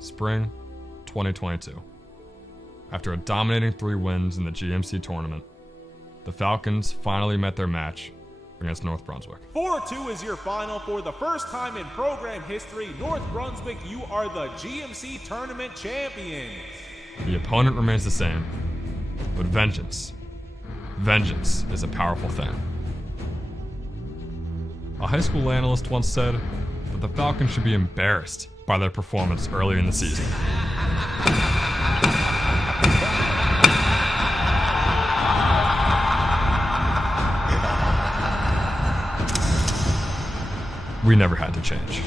Spring 2022. After a dominating 3 wins in the GMC tournament, the Falcons finally met their match against North Brunswick. 4-2 is your final. For the first time in program history, North Brunswick, you are the GMC tournament champions. The opponent remains the same, but vengeance is a powerful thing. A high school analyst once said that the Falcons should be embarrassed by their performance early in the season. We never had to change.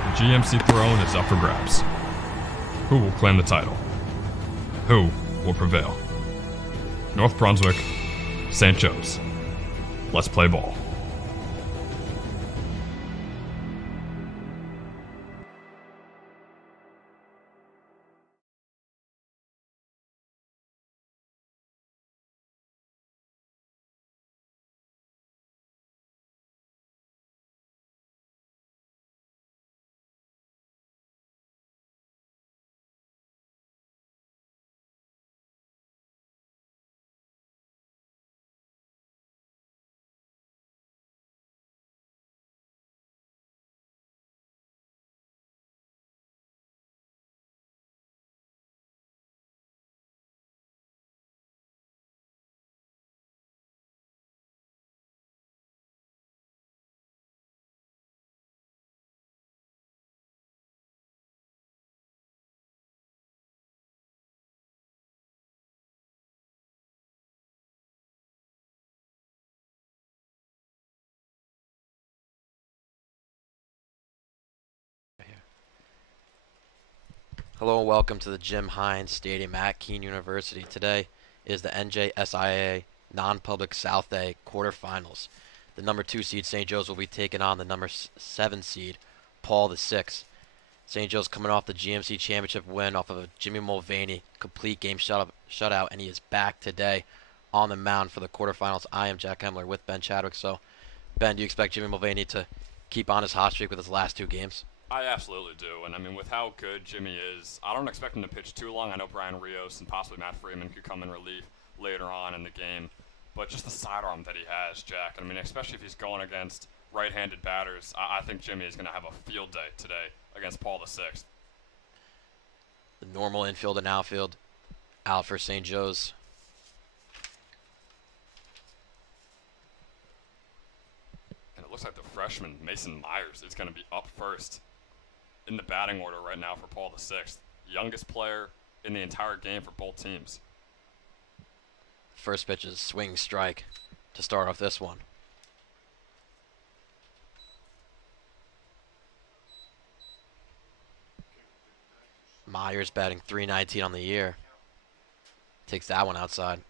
The GMC throne is up for grabs. Who will claim the title? Who will prevail? North Brunswick, St. Joe's. Let's play ball. Hello and welcome to the Jim Hines Stadium at Keene University. Today is the NJSIA non-public South A quarterfinals. The number 2 seed St. Joe's will be taking on the number 7 seed Paul VI. St. Joe's coming off the GMC championship win off of a Jimmy Mulvaney complete game shutout, and he is back today on the mound for the quarterfinals. I am Jack Hemler with Ben Chadwick. So, Ben, do you expect Jimmy Mulvaney to keep on his hot streak with his last 2 games? I absolutely do, and I mean, with how good Jimmy is, I don't expect him to pitch too long. I know Brian Rios and possibly Matt Freeman could come in relief later on in the game, but just the sidearm that he has, Jack, I mean, especially if he's going against right-handed batters, I think Jimmy is going to have a field day today against Paul VI. The normal infield and outfield out for St. Joe's. And it looks like the freshman, Mason Myers, is going to be up first in the batting order right now for Paul VI. Youngest player in the entire game for both teams. First pitch is swing strike to start off this one. Myers batting .319 on the year. Takes that one outside.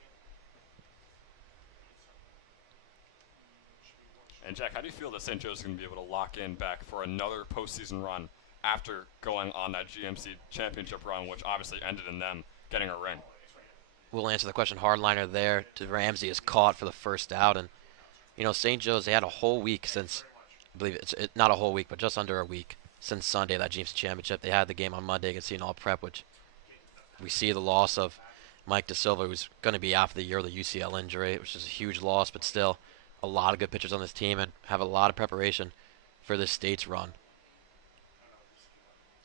And Jack, how do you feel that St. Joe's is going to be able to lock in back for another postseason run after going on that GMC championship run, which obviously ended in them getting a ring? We'll answer the question. Hardliner there to Ramsey is caught for the first out. And, you know, St. Joe's, they had a whole week since, I believe it's not a whole week, but just under a week since Sunday, that GMC championship. They had the game on Monday against Seton Hall Prep, which we see the loss of Mike DeSilva, who's going to be out for the year with a UCL injury, which is a huge loss, but still a lot of good pitchers on this team and have a lot of preparation for this state's run.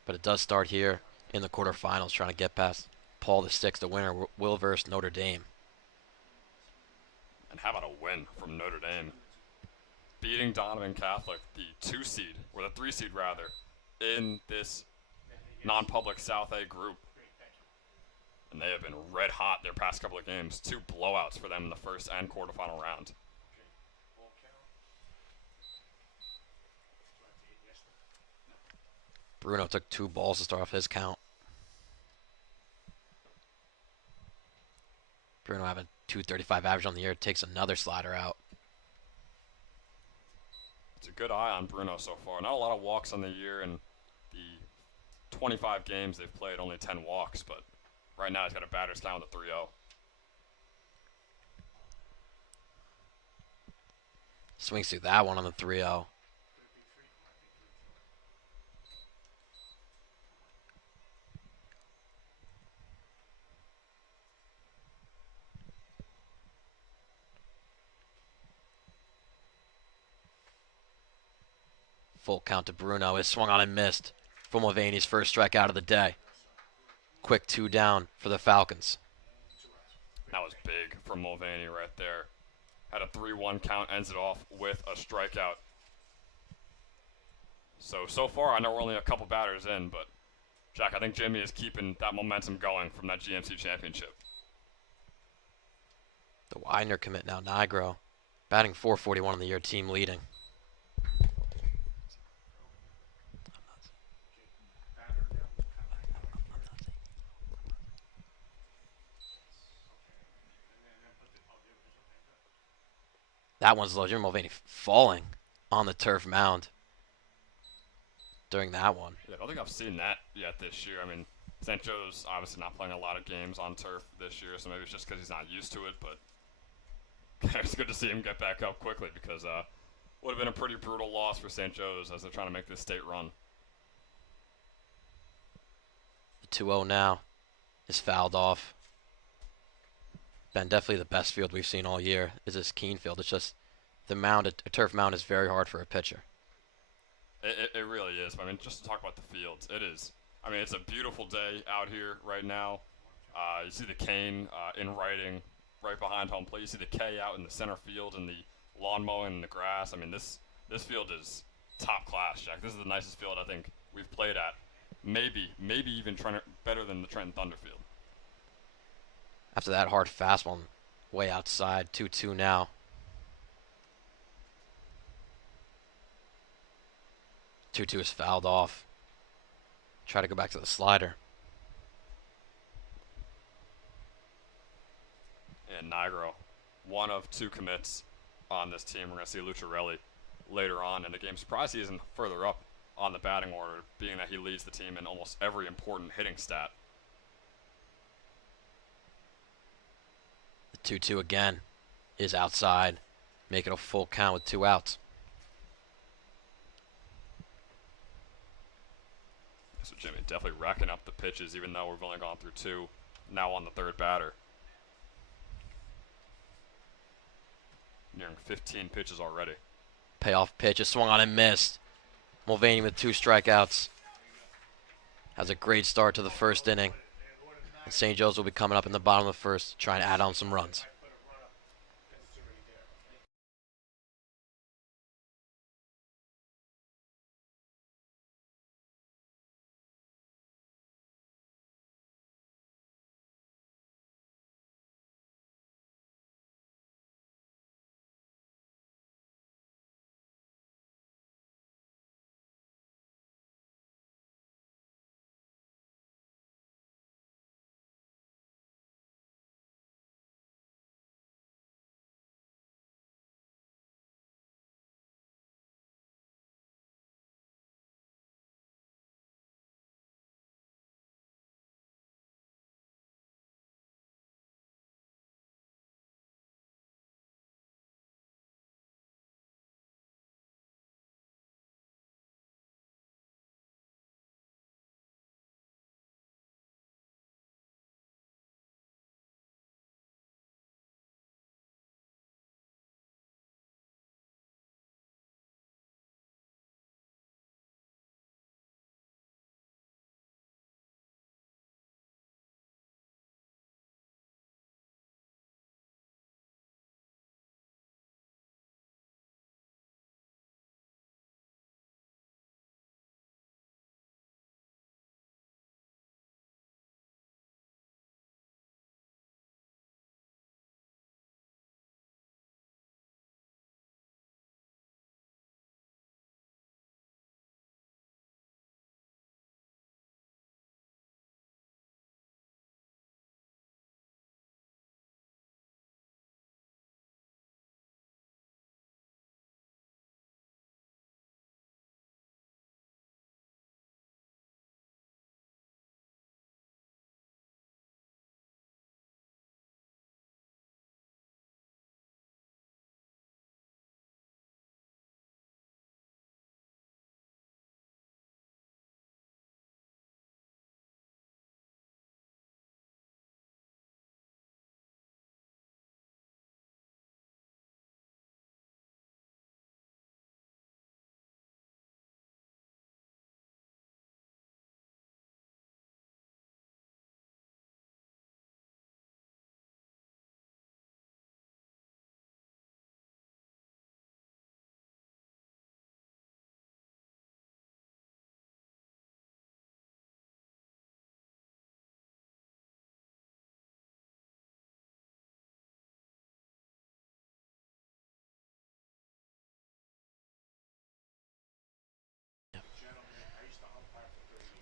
But it does start here in the quarterfinals, trying to get past Paul VI. The winner will verse Notre Dame. And how about a win from Notre Dame? Beating Donovan Catholic, the 2 seed, or the 3 seed rather, in this non-public South A group. And they have been red hot their past couple of games. 2 blowouts for them in the first and quarterfinal round. Bruno took 2 balls to start off his count. Bruno having .235 average on the year, takes another slider out. It's a good eye on Bruno so far. Not a lot of walks on the year, and the 25 games they've played, only 10 walks, but right now he's got a batter's count of 3-0. Swings through that one on the 3-0. Full count to Bruno. Is swung on and missed for Mulvaney's first strikeout of the day. Quick 2 down for the Falcons. That was big from Mulvaney right there. Had a 3-1 count, ends it off with a strikeout. So far, I know we're only a couple batters in, but Jack, I think Jimmy is keeping that momentum going from that GMC championship. The Widener commit now, Nigro. Batting .441 in the year, team leading. That one's low. Jimmy Mulvaney falling on the turf mound during that one. Yeah, I don't think I've seen that yet this year. I mean, St. Joe's obviously not playing a lot of games on turf this year, so maybe it's just because he's not used to it, but it's good to see him get back up quickly because would have been a pretty brutal loss for St. Joe's as they're trying to make this state run. The 2-0 now is fouled off. Been definitely the best field we've seen all year is this Keene field. It's just the mound, a turf mound is very hard for a pitcher. It really is. I mean, just to talk about the fields, it is. I mean, it's a beautiful day out here right now. You see the cane in writing right behind home plate. You see the K out in the center field and the lawn mowing and the grass. I mean, this field is top class, Jack. This is the nicest field I think we've played at. Maybe even better than the Trenton Thunder field. After that hard fastball, way outside, 2-2 now. 2-2 is fouled off. Try to go back to the slider. And Nigro, one of 2 commits on this team. We're going to see Lucciarelli later on in the game. Surprised he isn't further up on the batting order, being that he leads the team in almost every important hitting stat. The 2-2 again is outside. Make it a full count with 2 outs. So Jimmy definitely racking up the pitches, even though we've only gone through 2. Now on the third batter. Nearing 15 pitches already. Payoff pitch is swung on and missed. Mulvaney with 2 strikeouts. Has a great start to the first inning. And St. Joe's will be coming up in the bottom of the first, trying to add on some runs.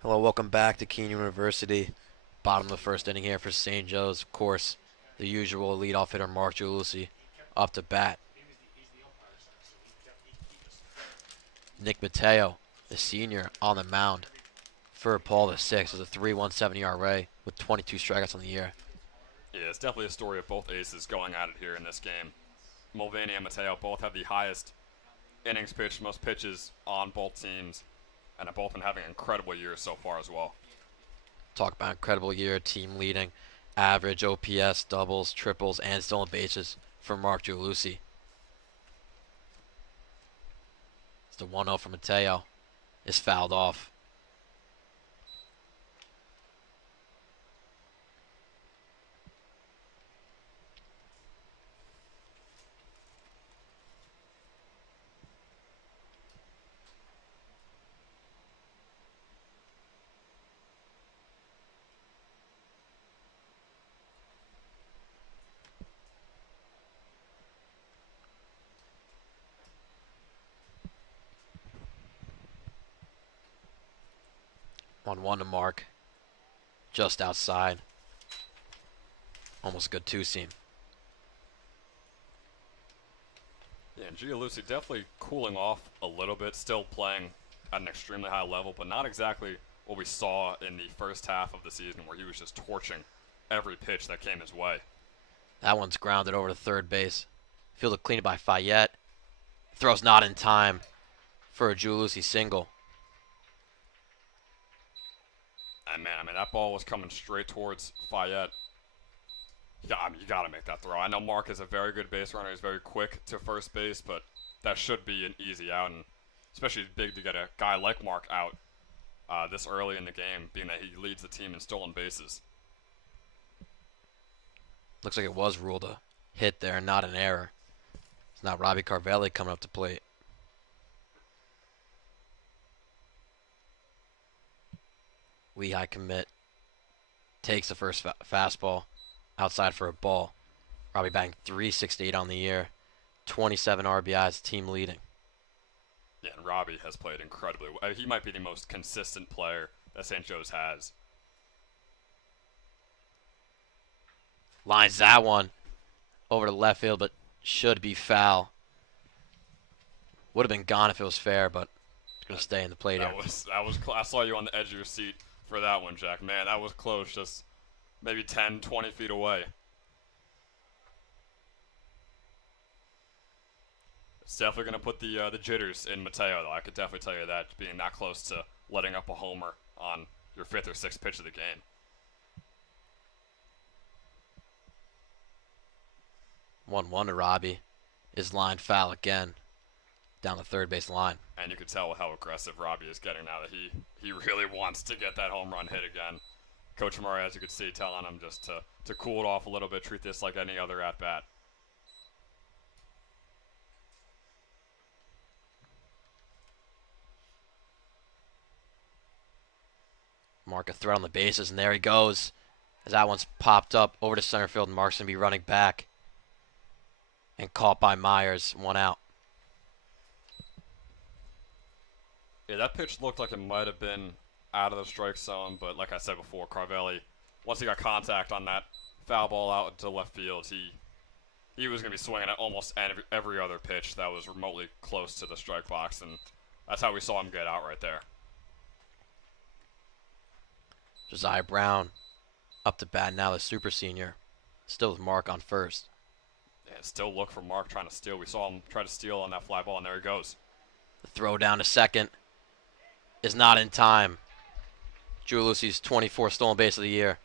Hello, welcome back to Keene University. Bottom of the first inning here for St. Joe's. Of course, the usual leadoff hitter Mark Giuliucci up to bat. Nick Mateo, the senior, on the mound for Paul the Sixth with a 3.17 ERA with 22 strikeouts on the year. Yeah, it's definitely a story of both aces going at it here in this game. Mulvaney and Mateo both have the highest innings pitched, most pitches on both teams, and have both been having incredible years so far as well. Talk about incredible year, team leading, average, OPS, doubles, triples, and stolen bases for Mark Giuliucci. It's the 1-0 for Mateo. Is fouled off. On 1 to Mark. Just outside. Almost a good two-seam. Yeah, and Giuliucci definitely cooling off a little bit, still playing at an extremely high level, but not exactly what we saw in the first half of the season where he was just torching every pitch that came his way. That one's grounded over to third base. Fielded cleaned by Fayette. Throws not in time for a Giuliucci single. And man, I mean, that ball was coming straight towards Fayette. Yeah, I mean, you got to make that throw. I know Mark is a very good base runner. He's very quick to first base, but that should be an easy out, and especially big to get a guy like Mark out this early in the game, being that he leads the team in stolen bases. Looks like it was ruled a hit there, not an error. It's now Robbie Carvelli coming up to plate. Lehigh commit takes the first fastball outside for a ball. Robbie batting .368 on the year, 27 RBIs, team leading. Yeah, and Robbie has played incredibly well. He might be the most consistent player that St. Joe's has. Lines that one over to left field, but should be foul. Would have been gone if it was fair, but it's going to stay in the plate here. I saw you on the edge of your seat for that one, Jack. Man, that was close, just maybe 10, 20 feet away. It's definitely going to put the jitters in Mateo, though. I could definitely tell you that, being that close to letting up a homer on your fifth or sixth pitch of the game. 1-1 to Robbie. Is line foul again down the third base line. And you could tell how aggressive Robbie is getting now that he really wants to get that home run hit again. Coach Murray, as you could see, telling him just to cool it off a little bit, treat this like any other at-bat. Mark a threat on the bases, and there he goes. As that one's popped up over to center field, and Mark's going to be running back. And caught by Myers, 1 out. Yeah, that pitch looked like it might have been out of the strike zone, but like I said before, Carvelli, once he got contact on that foul ball out to left field, he was going to be swinging at almost every other pitch that was remotely close to the strike box, and that's how we saw him get out right there. Josiah Brown up to bat now, the super senior. Still with Mark on first. Yeah, still look for Mark trying to steal. We saw him try to steal on that fly ball, and there he goes. The throw down to second is not in time. Giuliucci's 24th stolen base of the year.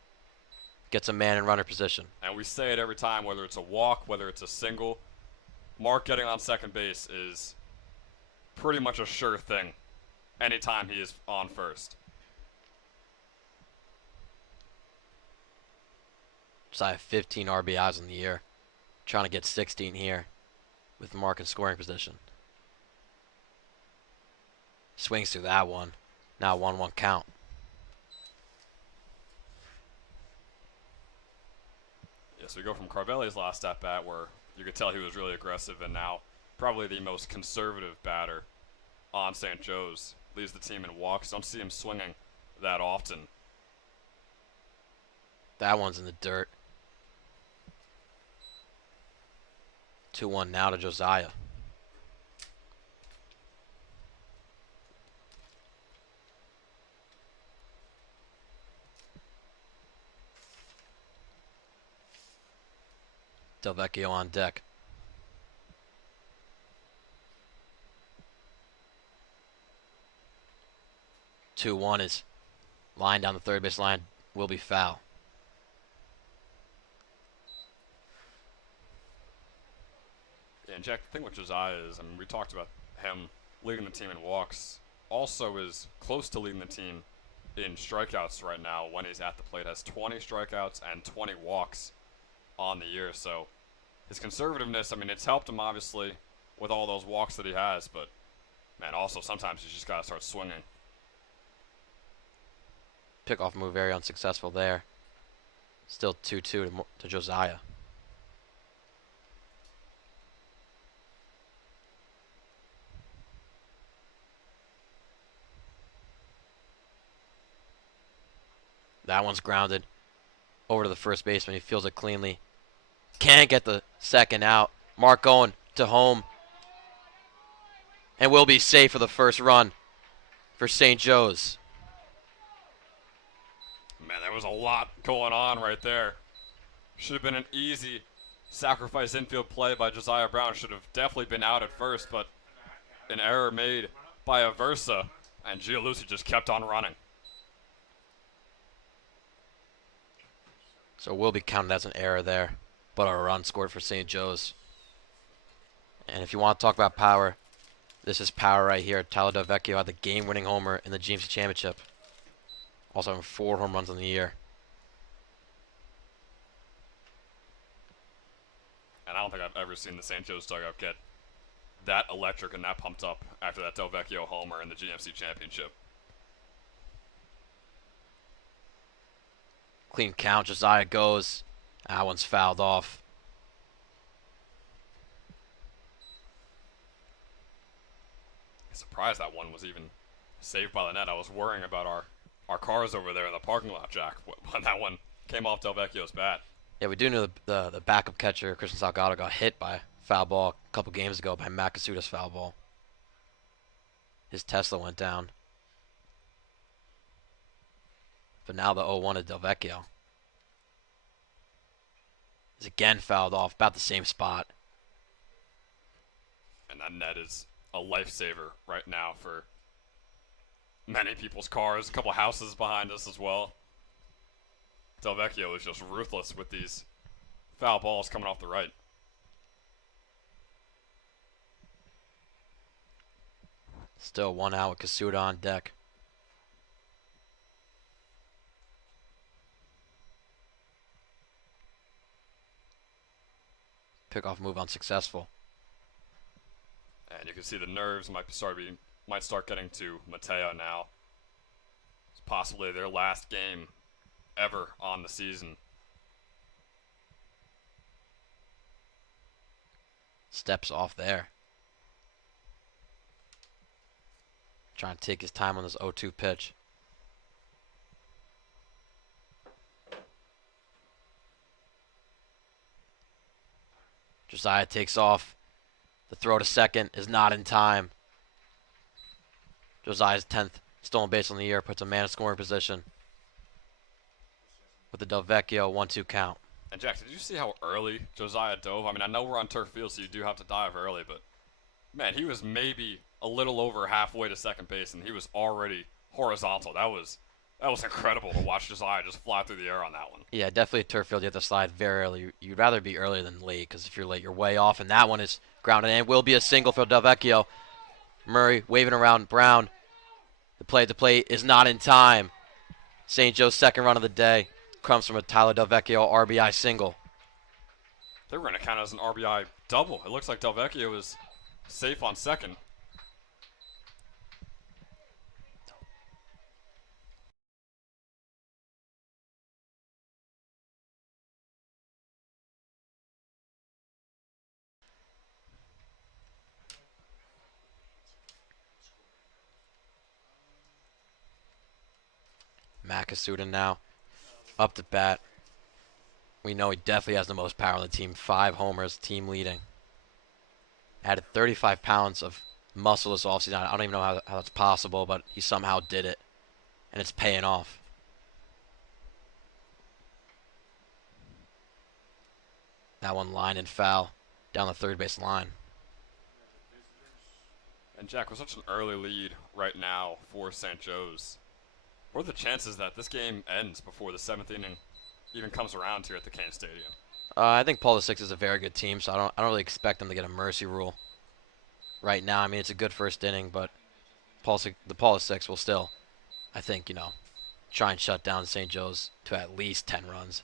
Gets a man in runner position. And we say it every time, whether it's a walk, whether it's a single, Mark getting on second base is pretty much a sure thing anytime he is on first. Josiah 15 RBIs in the year. Trying to get 16 here with Mark in scoring position. Swings through that one. Now 1-1 count. Yes, we go from Carvelli's last at bat where you could tell he was really aggressive, and now probably the most conservative batter on St. Joe's. Leads the team in walks. Don't see him swinging that often. That one's in the dirt. 2-1 now to Josiah. Delvecchio on deck. 2-1 is line down the third base line. Will be foul. Yeah, and Jack, the thing with Josiah is, I mean, we talked about him leading the team in walks. Also is close to leading the team in strikeouts right now when he's at the plate. Has 20 strikeouts and 20 walks on the year. So his conservativeness, I mean, it's helped him obviously with all those walks that he has, but man, also sometimes you just got to start swinging. Pickoff move very unsuccessful there. Still 2-2 to Josiah. That one's grounded over to the first baseman. He feels it cleanly. Can't get the second out. Mark going to home. And will be safe for the first run for St. Joe's. Man, there was a lot going on right there. Should have been an easy sacrifice infield play by Josiah Brown. Should have definitely been out at first, but an error made by Aversa, and Gialusi just kept on running. So will be counted as an error there, but a run scored for St. Joe's. And if you want to talk about power, this is power right here. Tyler Delvecchio had the game-winning homer in the GMC Championship. Also having 4 home runs on the year. And I don't think I've ever seen the St. Joe's dugout get that electric and that pumped up after that Delvecchio homer in the GMC Championship. Clean count. Josiah goes. That one's fouled off. Surprised that one was even saved by the net. I was worrying about our cars over there in the parking lot, Jack, when that one came off Delvecchio's bat. Yeah, we do know the backup catcher, Christian Salgado, got hit by a foul ball a couple games ago by Matt Casuda's foul ball. His Tesla went down. But now the 0-1 to Delvecchio is again fouled off, about the same spot. And that net is a lifesaver right now for many people's cars. A couple houses behind us as well. Delvecchio is just ruthless with these foul balls coming off the right. Still 1 out with Casuda on deck. Pickoff move unsuccessful. And you can see the nerves might start getting to Mateo now. It's possibly their last game ever on the season. Steps off there. Trying to take his time on this 0-2 pitch. Josiah takes off. The throw to second is not in time. Josiah's 10th stolen base on the year puts a man in scoring position with the Delvecchio 1-2 count. And Jack, did you see how early Josiah dove? I mean, I know we're on turf field, so you do have to dive early, but man, he was maybe a little over halfway to second base, and he was already horizontal. That was incredible to watch Josiah just fly through the air on that one. Yeah, definitely a turf field. You have to slide very early. You'd rather be earlier than late, because if you're late, you're way off. And that one is grounded in. Will be a single for Delvecchio. Murray waving around Brown. The play at the plate is not in time. St. Joe's second run of the day comes from a Tyler Delvecchio RBI single. They were going to count it as an RBI double. It looks like Delvecchio was safe on second. Matt Kasuda now. Up to bat. We know he definitely has the most power on the team. 5 homers, team leading. Added 35 pounds of muscle this offseason. I don't even know how that's possible, but he somehow did it. And it's paying off. That one line and foul down the third base line. And Jack, with such an early lead right now for St. Joe's, what are the chances that this game ends before the 7th inning even comes around here at the Kane Stadium? I think Paul VI is a very good team, so I don't really expect them to get a mercy rule right now. I mean, it's a good first inning, but the Paul VI will still, I think, try and shut down St. Joe's to at least 10 runs.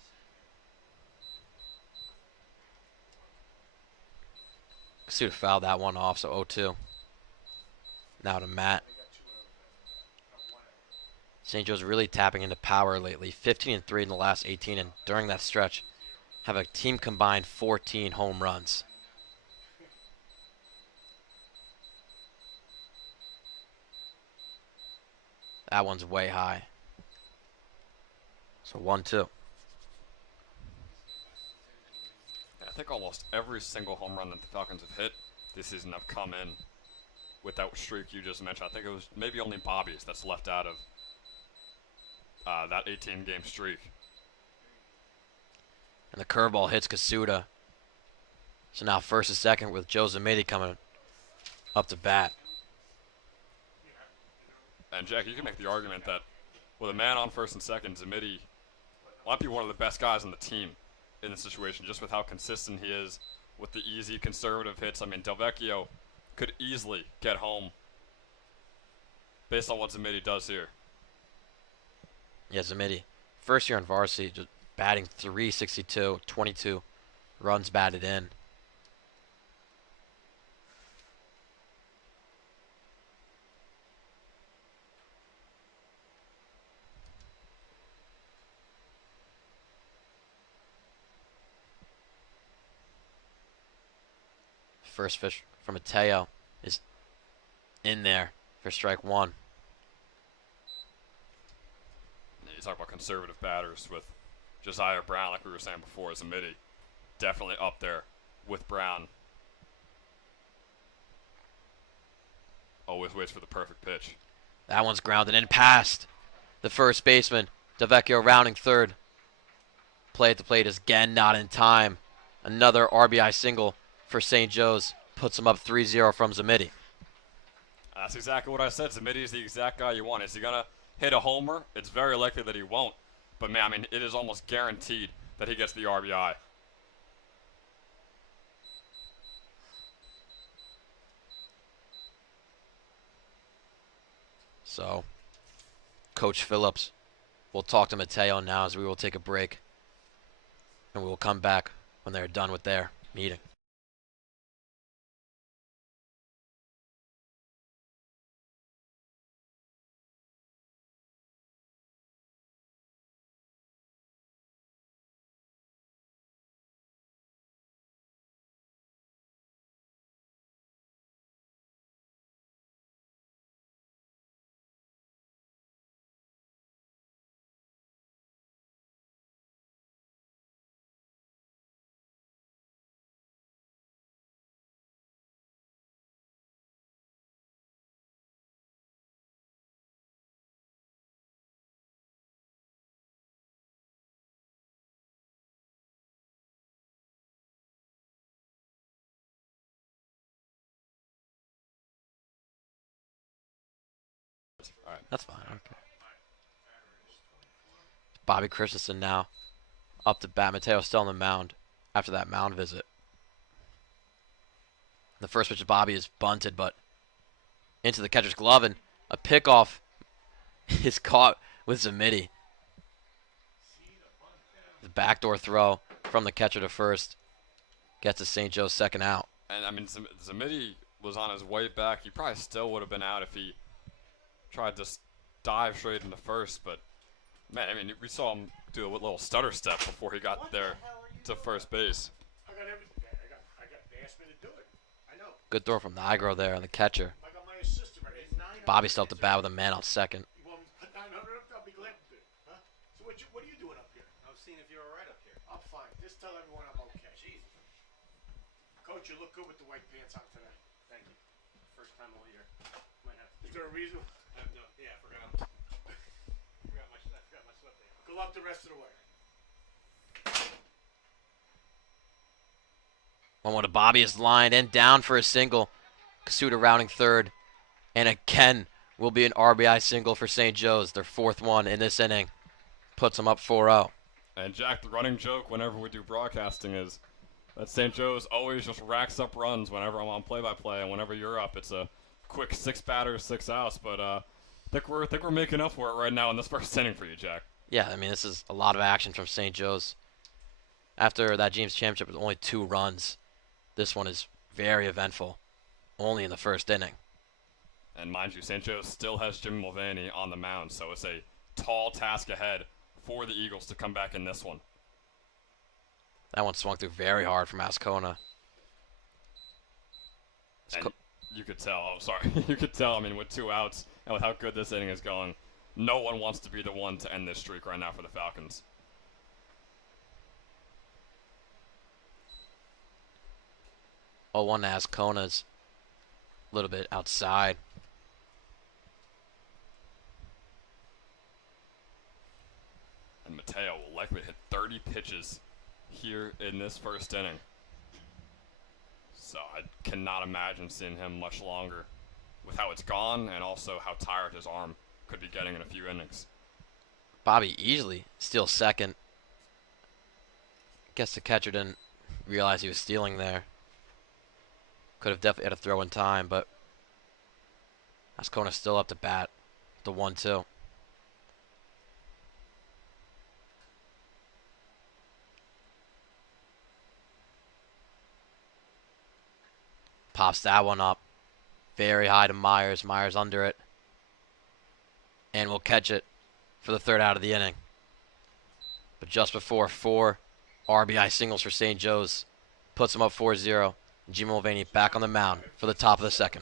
Kasuda fouled that one off, so 0-2. Now to Matt. St. Joe's really tapping into power lately. 15-3 in the last 18, and during that stretch, have a team combined 14 home runs. That one's way high. So 1-2. I think almost every single home run that the Falcons have hit this season have come in with that streak you just mentioned. I think it was maybe only Bobby's that's left out of that 18-game streak. And the curveball hits Kasuda. So now first and second with Joe Zamiti coming up to bat. And Jack, you can make the argument that with a man on first and second, Zamiti might be one of the best guys on the team in this situation, just with how consistent he is with the easy conservative hits. I mean, Delvecchio could easily get home based on what Zamiti does here. Yeah, Zamiti, first year on varsity, just batting .362, 22 runs batted in. First pitch from Mateo is in there for strike one. You talk about conservative batters with Josiah Brown, like we were saying before, as a midi. Definitely up there with Brown. Always waits for the perfect pitch. That one's grounded in past the first baseman. Delvecchio rounding third. Play at the plate is again not in time. Another RBI single for St. Joe's. Puts him up 3-0 from Zamiti. That's exactly what I said. Zamiti is the exact guy you want. Is he going to hit a homer? It's very likely that he won't. But, man, I mean, it is almost guaranteed that he gets the RBI. So, Coach Phillips will talk to Mateo now as we will take a break. And we will come back when they're done with their meeting. All right. That's fine. Okay. Bobby Christensen now up to bat. Mateo still on the mound after that mound visit. The first pitch of Bobby is bunted, but into the catcher's glove, and a pickoff is caught with Zamiti. The backdoor throw from the catcher to first gets to St. Joe's second out. And, I mean, Zamiti was on his way back. He probably still would have been out if he tried to dive straight into first. But, man, I mean, we saw him do a little stutter step before he got there to first base. I got everything. I got they asked me to do it. I know. Good throw from Nigro there on the catcher. I got my assistant right here. Bobby still up to bat with a man on second. You want me to put 900 up? I'll be glad to do it. Just tell everyone I'm okay. Jesus. Coach, you look good with the white pants on today. Thank you. First time all year. Might have to. Is there a reason? No, yeah, I forgot. I forgot my sweatpants. Go up the rest of the way. 1-1 to Bobby is lined and down for a single. Kasuda rounding third. And again will be an RBI single for St. Joe's. Their fourth one in this inning. Puts them up 4-0. And Jack, the running joke whenever we do broadcasting is that St. Joe's always just racks up runs whenever I'm on play-by-play, and whenever you're up, it's a quick 6 batters, 6 outs. But I think we're making up for it right now in this first inning for you, Jack. Yeah, I mean, this is a lot of action from St. Joe's. After that James Championship with only 2 runs, this one is very eventful, only in the first inning. And mind you, St. Joe's still has Jimmy Mulvaney on the mound, so it's a tall task ahead for the Eagles to come back in this one. That one swung through very hard from Ascona. And you could tell, you could tell, I mean, with 2 outs and with how good this inning is going, no one wants to be the one to end this streak right now for the Falcons. Oh, one to Ascona's a little bit outside. And Mateo will likely hit 30 pitches here in this first inning. So I cannot imagine seeing him much longer with how it's gone and also how tired his arm could be getting in a few innings. Bobby easily steals second. Guess the catcher didn't realize he was stealing there. Could have definitely had a throw in time, but Ascona's still up to bat. The 1-2. Pops that one up. Very high to Myers. Myers under it. And will catch it for the third out of the inning. But just before 4 RBI singles for St. Joe's puts them up 4-0. Jimmy Mulvaney back on the mound for the top of the second.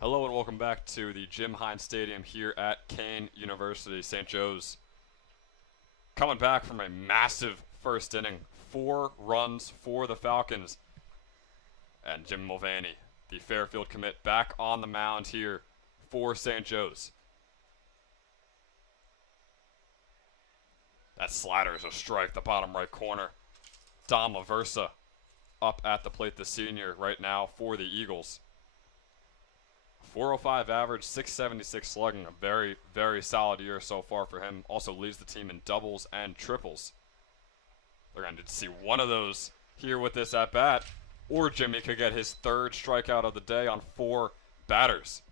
Hello and welcome back to the Jim Hines Stadium here at Kane University. St. Joe's coming back from a massive first inning. 4 runs for the Falcons. And Jim Mulvaney, the Fairfield commit, back on the mound here for St. Joe's. That slider is a strike, the bottom right corner. Dom Aversa up at the plate, the senior, right now for the Eagles. 405 average, 676 slugging. A very, very solid year so far for him. Also leads the team in doubles and triples. They're going to see one of those here with this at bat, or Jimmy could get his third strikeout of the day on 4 batters.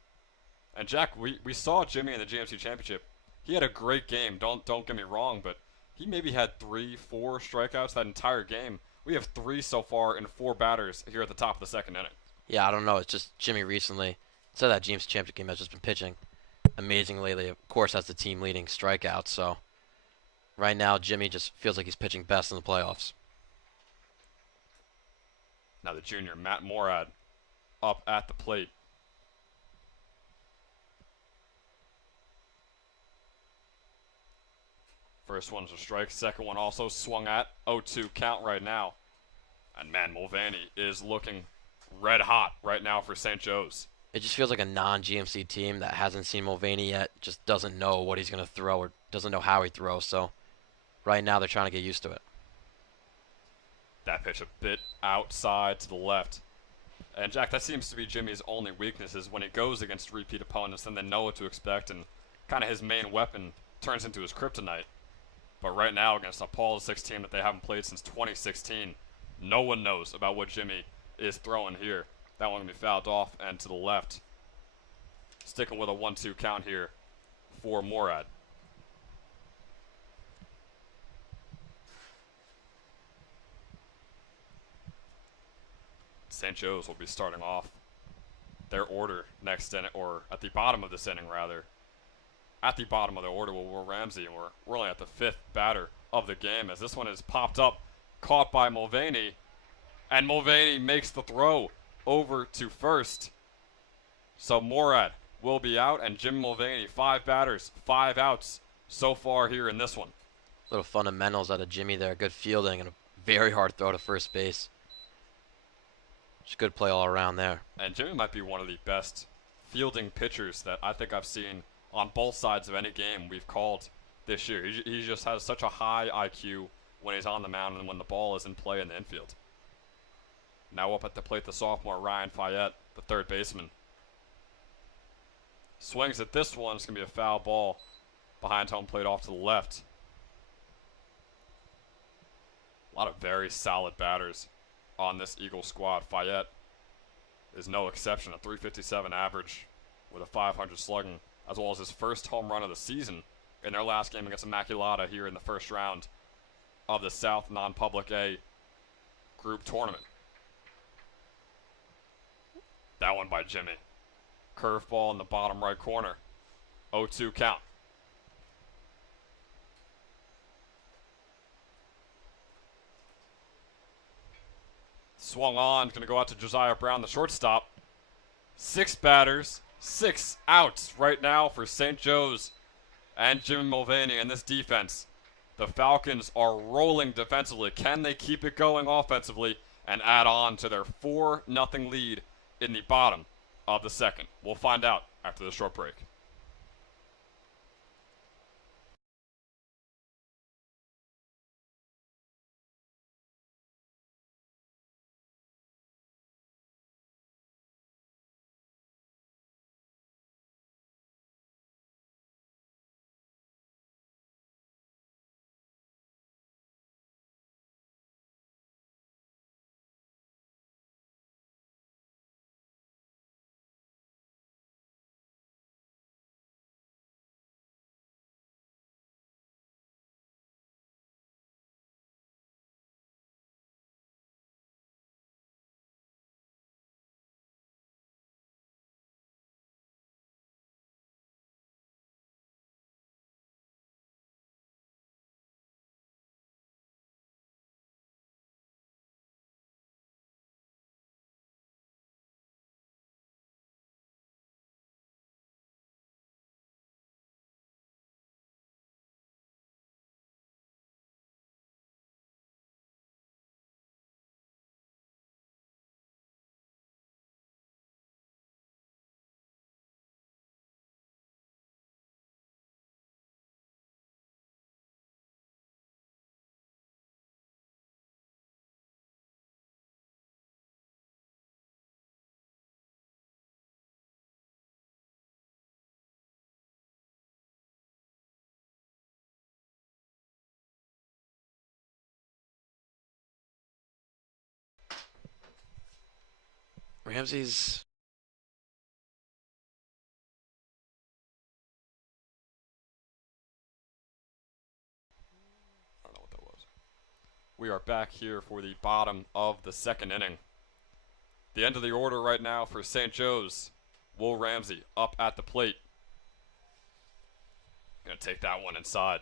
And Jack, we saw Jimmy in the GMC Championship. He had a great game. Don't get me wrong, but he maybe had 3, 4 strikeouts that entire game. We have 3 so far in 4 batters here at the top of the second inning. Yeah, I don't know. It's just Jimmy recently, instead of that GMC Championship game, has just been pitching amazingly lately. Of course, has the team leading strikeouts. So right now, Jimmy just feels like he's pitching best in the playoffs. Now the junior, Matt Morad, up at the plate. First one's a strike. Second one also swung at. 0-2 count right now. And man, Mulvaney is looking red hot right now for St. Joe's. It just feels like a non-GMC team that hasn't seen Mulvaney yet, just doesn't know what he's going to throw or doesn't know how he throws. So right now they're trying to get used to it. That pitch a bit outside to the left. And Jack, that seems to be Jimmy's only weakness is when he goes against repeat opponents, then they know what to expect, and kind of his main weapon turns into his kryptonite. But right now, against a Paul 6 team that they haven't played since 2016, no one knows about what Jimmy is throwing here. That one going to be fouled off and to the left. Sticking with a 1-2 count here for Morad. St. Joe's will be starting off their order next inning, or at the bottom of this inning, rather. At the bottom of the order will Ramsey, and we're only at the 5th batter of the game as this one is popped up, caught by Mulvaney, and Mulvaney makes the throw over to first. So Morad will be out, and Jim Mulvaney, 5 batters, 5 outs so far here in this one. Little fundamentals out of Jimmy there. Good fielding and a very hard throw to first base. Just good play all around there. And Jimmy might be one of the best fielding pitchers that I think I've seen on both sides of any game we've called this year. He just has such a high IQ when he's on the mound and when the ball is in play in the infield. Now up at the plate, the sophomore Ryan Fayette, the third baseman. Swings at this one. It's going to be a foul ball behind home plate off to the left. A lot of very solid batters on this Eagle squad. Fayette is no exception. A 357 average with a 500 slugging, as well as his first home run of the season in their last game against Immaculata here in the first round of the South Non-Public A group tournament. That one by Jimmy. Curveball in the bottom right corner. 0-2 count. Swung on, going to go out to Josiah Brown, the shortstop. 6 batters, 6 outs right now for St. Joe's and Jimmy Mulvaney and this defense. The Falcons are rolling defensively. Can they keep it going offensively and add on to their 4-0 lead in the bottom of the second? We'll find out after the short break. Ramsey's. I don't know what that was. We are back here for the bottom of the second inning. The end of the order right now for St. Joe's. Will Ramsey up at the plate. Gonna take that one inside.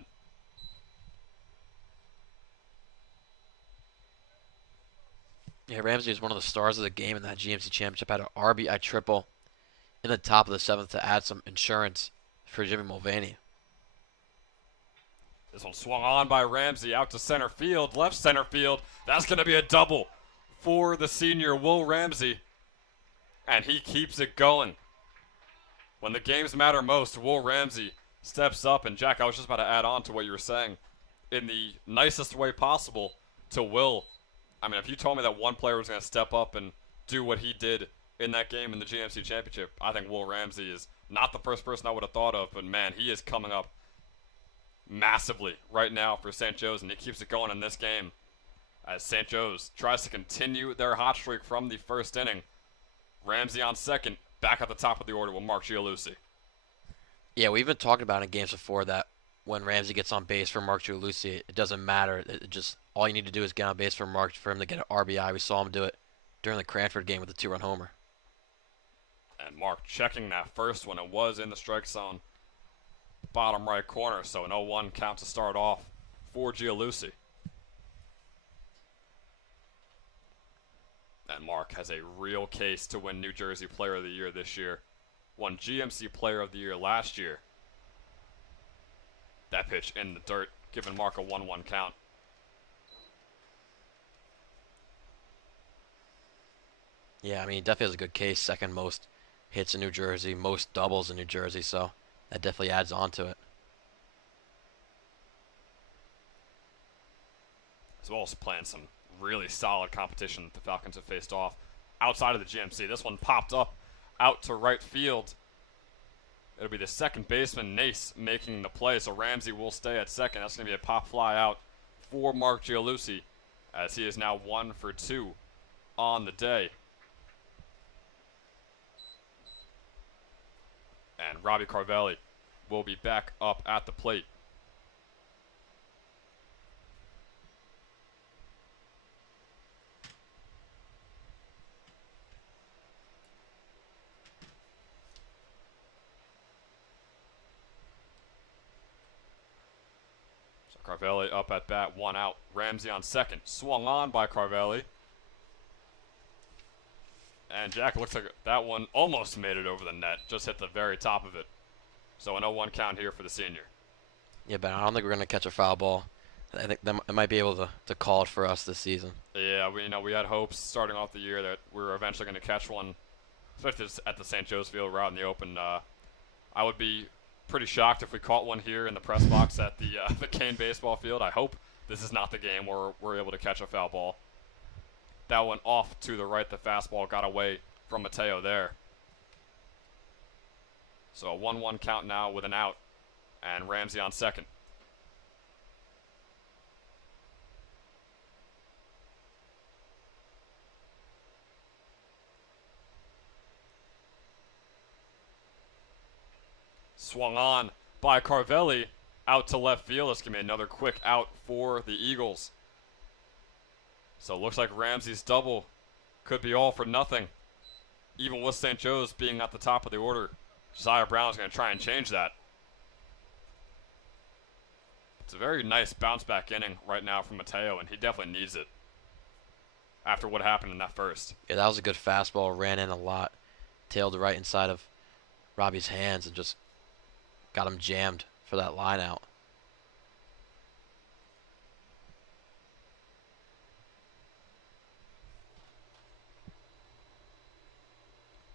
Yeah, Ramsey is one of the stars of the game in that GMC championship. Had an RBI triple in the top of the seventh to add some insurance for Jimmy Mulvaney. This one swung on by Ramsey out to center field, left center field. That's going to be a double for the senior Will Ramsey. And he keeps it going. When the games matter most, Will Ramsey steps up. And Jack, I was just about to add on to what you were saying. In the nicest way possible to Will. I mean, if you told me that one player was going to step up and do what he did in that game in the GMC Championship, I think Will Ramsey is not the first person I would have thought of. But man, he is coming up massively right now for St. Joe's, and he keeps it going in this game as St. Joe's tries to continue their hot streak from the first inning. Ramsey on second, back at the top of the order with Mark Gialucci. Yeah, we've been talking about in games before that when Ramsey gets on base for Mark Gialucci, it doesn't matter. It just all you need to do is get on base for Mark for him to get an RBI. We saw him do it during the Cranford game with the 2-run homer. And Mark checking that first one. It was in the strike zone, bottom right corner, so an 0-1 count to start off for Gialucci. And Mark has a real case to win New Jersey Player of the Year this year. Won GMC Player of the Year last year. That pitch in the dirt, giving Mark a 1-1 count. Yeah, I mean, he definitely has a good case. Second most hits in New Jersey, most doubles in New Jersey, so that definitely adds on to it. As well as playing some really solid competition that the Falcons have faced off outside of the GMC. This one popped up out to right field. It'll be the second baseman, Nace, making the play, so Ramsey will stay at second. That's going to be a pop fly out for Mark Gialucci, as he is now 1 for 2 on the day. And Robbie Carvelli will be back up at the plate. So Carvelli up at bat, 1 out. Ramsey on second. Swung on by Carvelli. And Jack, looks like that one almost made it over the net. Just hit the very top of it. So an 0-1 count here for the senior. Yeah, but I don't think we're going to catch a foul ball. I think they might be able to call it for us this season. Yeah, we had hopes starting off the year that we were eventually going to catch one, especially at the St. Joe's Field. We're out in the open. I would be pretty shocked if we caught one here in the press box at the Kane baseball field. I hope this is not the game where we're able to catch a foul ball. That one off to the right. The fastball got away from Mateo there. So a 1-1 count now with an out. And Ramsey on second. Swung on by Carvelli out to left field. This can be another quick out for the Eagles. So it looks like Ramsey's double could be all for nothing. Even with St. Joe's being at the top of the order, Josiah Brown is going to try and change that. It's a very nice bounce back inning right now from Mateo, and he definitely needs it after what happened in that first. Yeah, that was a good fastball. Ran in a lot. Tailed right inside of Robbie's hands and just got him jammed for that line out.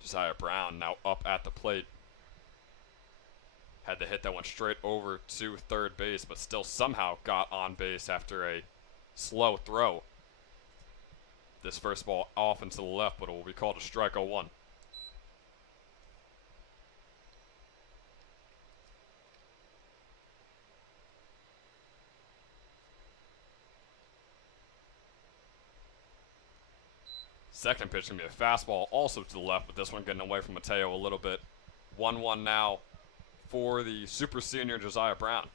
Josiah Brown now up at the plate. Had the hit that went straight over to third base, but still somehow got on base after a slow throw. This first ball off and to the left, but it will be called a strike 0-1. second pitch is going to be a fastball also to the left, but this one getting away from Mateo a little bit. 1-1 now for the super senior Josiah Brown.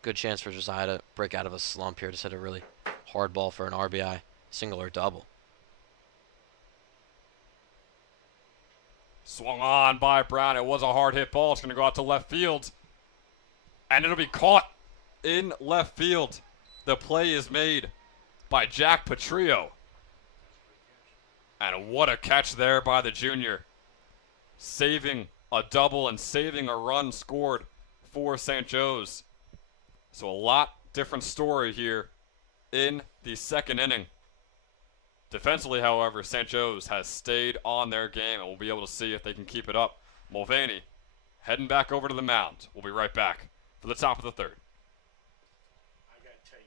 Good chance for Josiah to break out of a slump here. Just hit a really hard ball for an RBI, single or double. Swung on by Brown. It was a hard hit ball. It's going to go out to left field. And it'll be caught in left field. The play is made by Jack Petrillo. And what a catch there by the junior. Saving a double and saving a run scored for St. Joe's. So a lot different story here in the second inning. Defensively, however, St. Joe's has stayed on their game, and we'll be able to see if they can keep it up. Mulvaney heading back over to the mound. We'll be right back for the top of the third. I gotta tell you.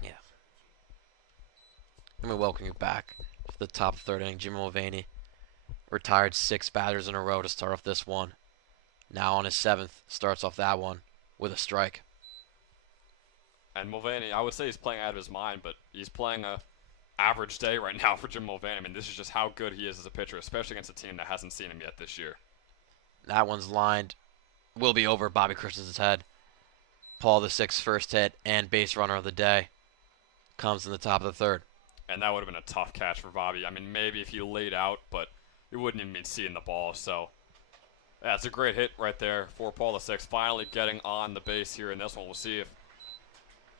Yeah. Let me welcome you back to the top of the third inning. Jimmy Mulvaney retired 6 batters in a row to start off this one. Now on his 7th, starts off that one with a strike. And Mulvaney, I would say he's playing out of his mind, but he's playing a average day right now for Jim Mulvaney. I mean, this is just how good he is as a pitcher, especially against a team that hasn't seen him yet this year. That one's lined. Will be over Bobby Christensen's head. Paul the sixth first hit and base runner of the day comes in the top of the third. And that would have been a tough catch for Bobby. I mean, maybe if he laid out, but you wouldn't even be seeing the ball. So that's a great hit right there for Paul the sixth. Finally getting on the base here in this one. We'll see if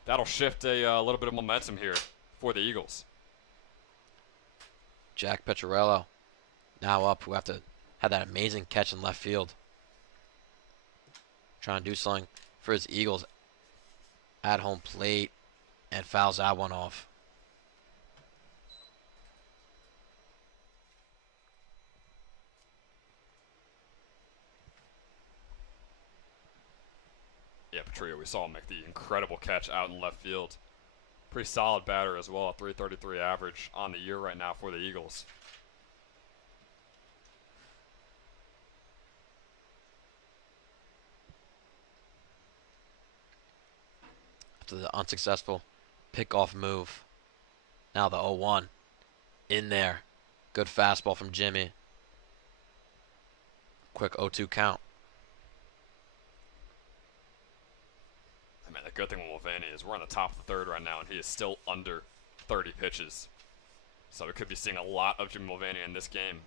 that'll shift a little bit of momentum here for the Eagles. Jack Petrillo now up, who have to have that amazing catch in left field. Trying to do something for his Eagles at home plate and fouls that one off. Yeah, Petrillo, we saw him make the incredible catch out in left field. Pretty solid batter as well, 333 average on the year right now for the Eagles. After the unsuccessful pickoff move, now the 0-1 in there. Good fastball from Jimmy. Quick 0-2 count. I mean, the good thing with Mulvaney is we're on the top of the third right now, and he is still under 30 pitches. So we could be seeing a lot of Jimmy Mulvaney in this game,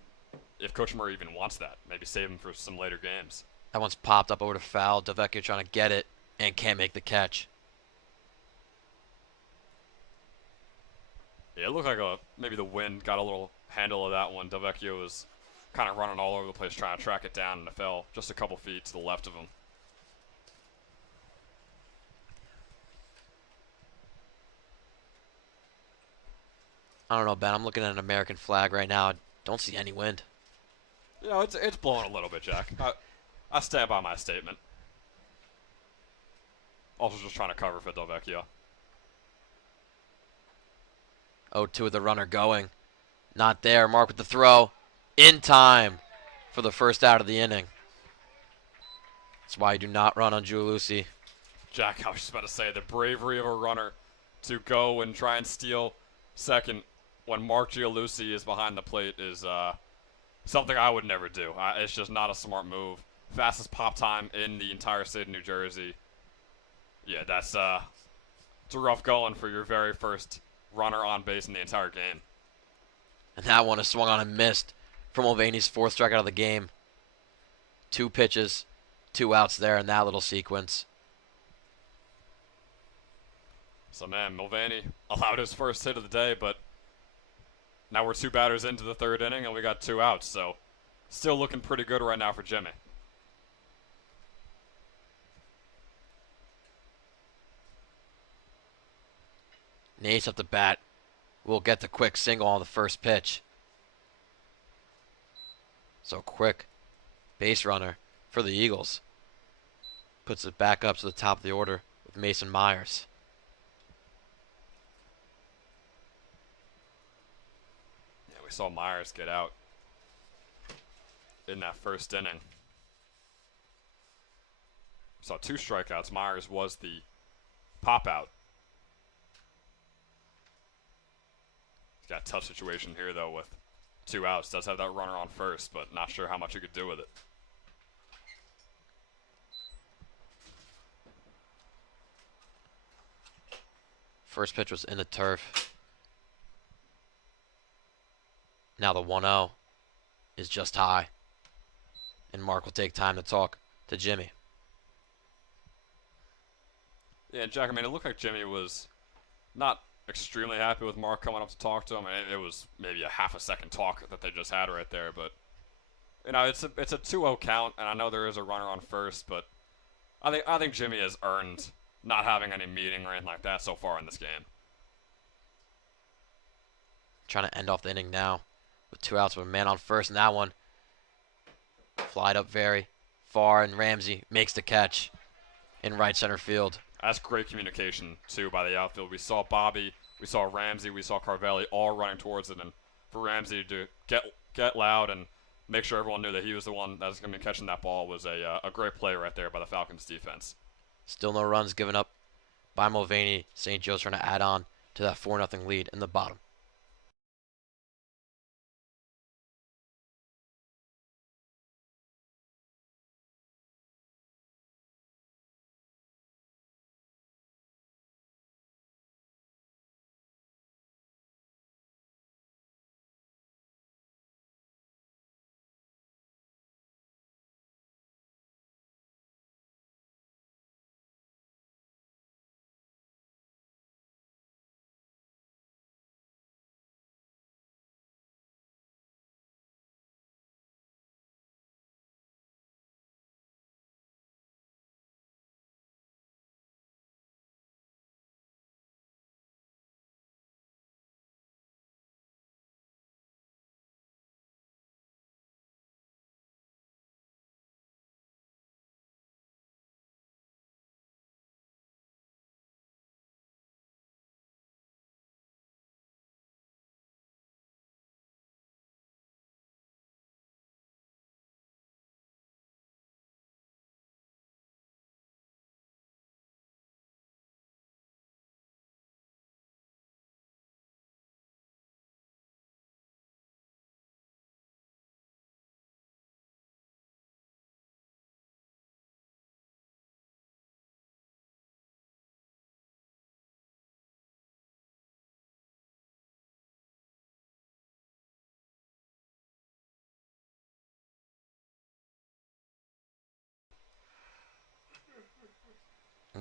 if Coach Murray even wants that. Maybe save him for some later games. That one's popped up over to foul. Delvecchio trying to get it and can't make the catch. Yeah, it looked like maybe the wind got a little handle of that one. Delvecchio was kind of running all over the place trying to track it down, and it fell just a couple feet to the left of him. I don't know, Ben. I'm looking at an American flag right now. I don't see any wind. You know, it's blowing a little bit, Jack. I stand by my statement. Also just trying to cover for Delvecchio. 0-2 with the runner going. Not there. Mark with the throw. In time for the first out of the inning. That's why you do not run on Giuliusi. Jack, I was just about to say, the bravery of a runner to go and try and steal second when Mark Giuliusi is behind the plate is something I would never do. It's just not a smart move. Fastest pop time in the entire state of New Jersey. Yeah, it's a rough going for your very first runner on base in the entire game. And that one is swung on and missed for Mulvaney's 4th strikeout of the game. 2 pitches, 2 outs there in that little sequence. So, man, Mulvaney allowed his first hit of the day, but now we're 2 batters into the 3rd inning, and we got 2 outs. So, still looking pretty good right now for Jimmy. Nace up the bat. Will get the quick single on the first pitch. So quick base runner for the Eagles. Puts it back up to the top of the order with Mason Myers. Yeah, we saw Myers get out in that first inning. Saw 2 strikeouts. Myers was the pop out. He's got a tough situation here, though, with 2 outs. Does have that runner on first, but not sure how much he could do with it. First pitch was in the turf. Now the 1-0 is just high. And Mark will take time to talk to Jimmy. Yeah, Jack, I mean, it looked like Jimmy was not extremely happy with Mark coming up to talk to him. And it was maybe a half a second talk that they just had right there. But, you know, it's a 2-0 count, and I know there is a runner on first, but I think Jimmy has earned not having any meeting or anything like that so far in this game. Trying to end off the inning now with 2 outs with a man on first, and that one flied up very far, and Ramsey makes the catch in right center field. That's great communication, too, by the outfield. We saw Bobby, we saw Ramsey, we saw Carvelli all running towards it, and for Ramsey to get loud and make sure everyone knew that he was the one that was going to be catching that ball was a great play right there by the Falcons defense. Still no runs given up by Mulvaney. St. Joe's trying to add on to that 4-0 lead in the bottom.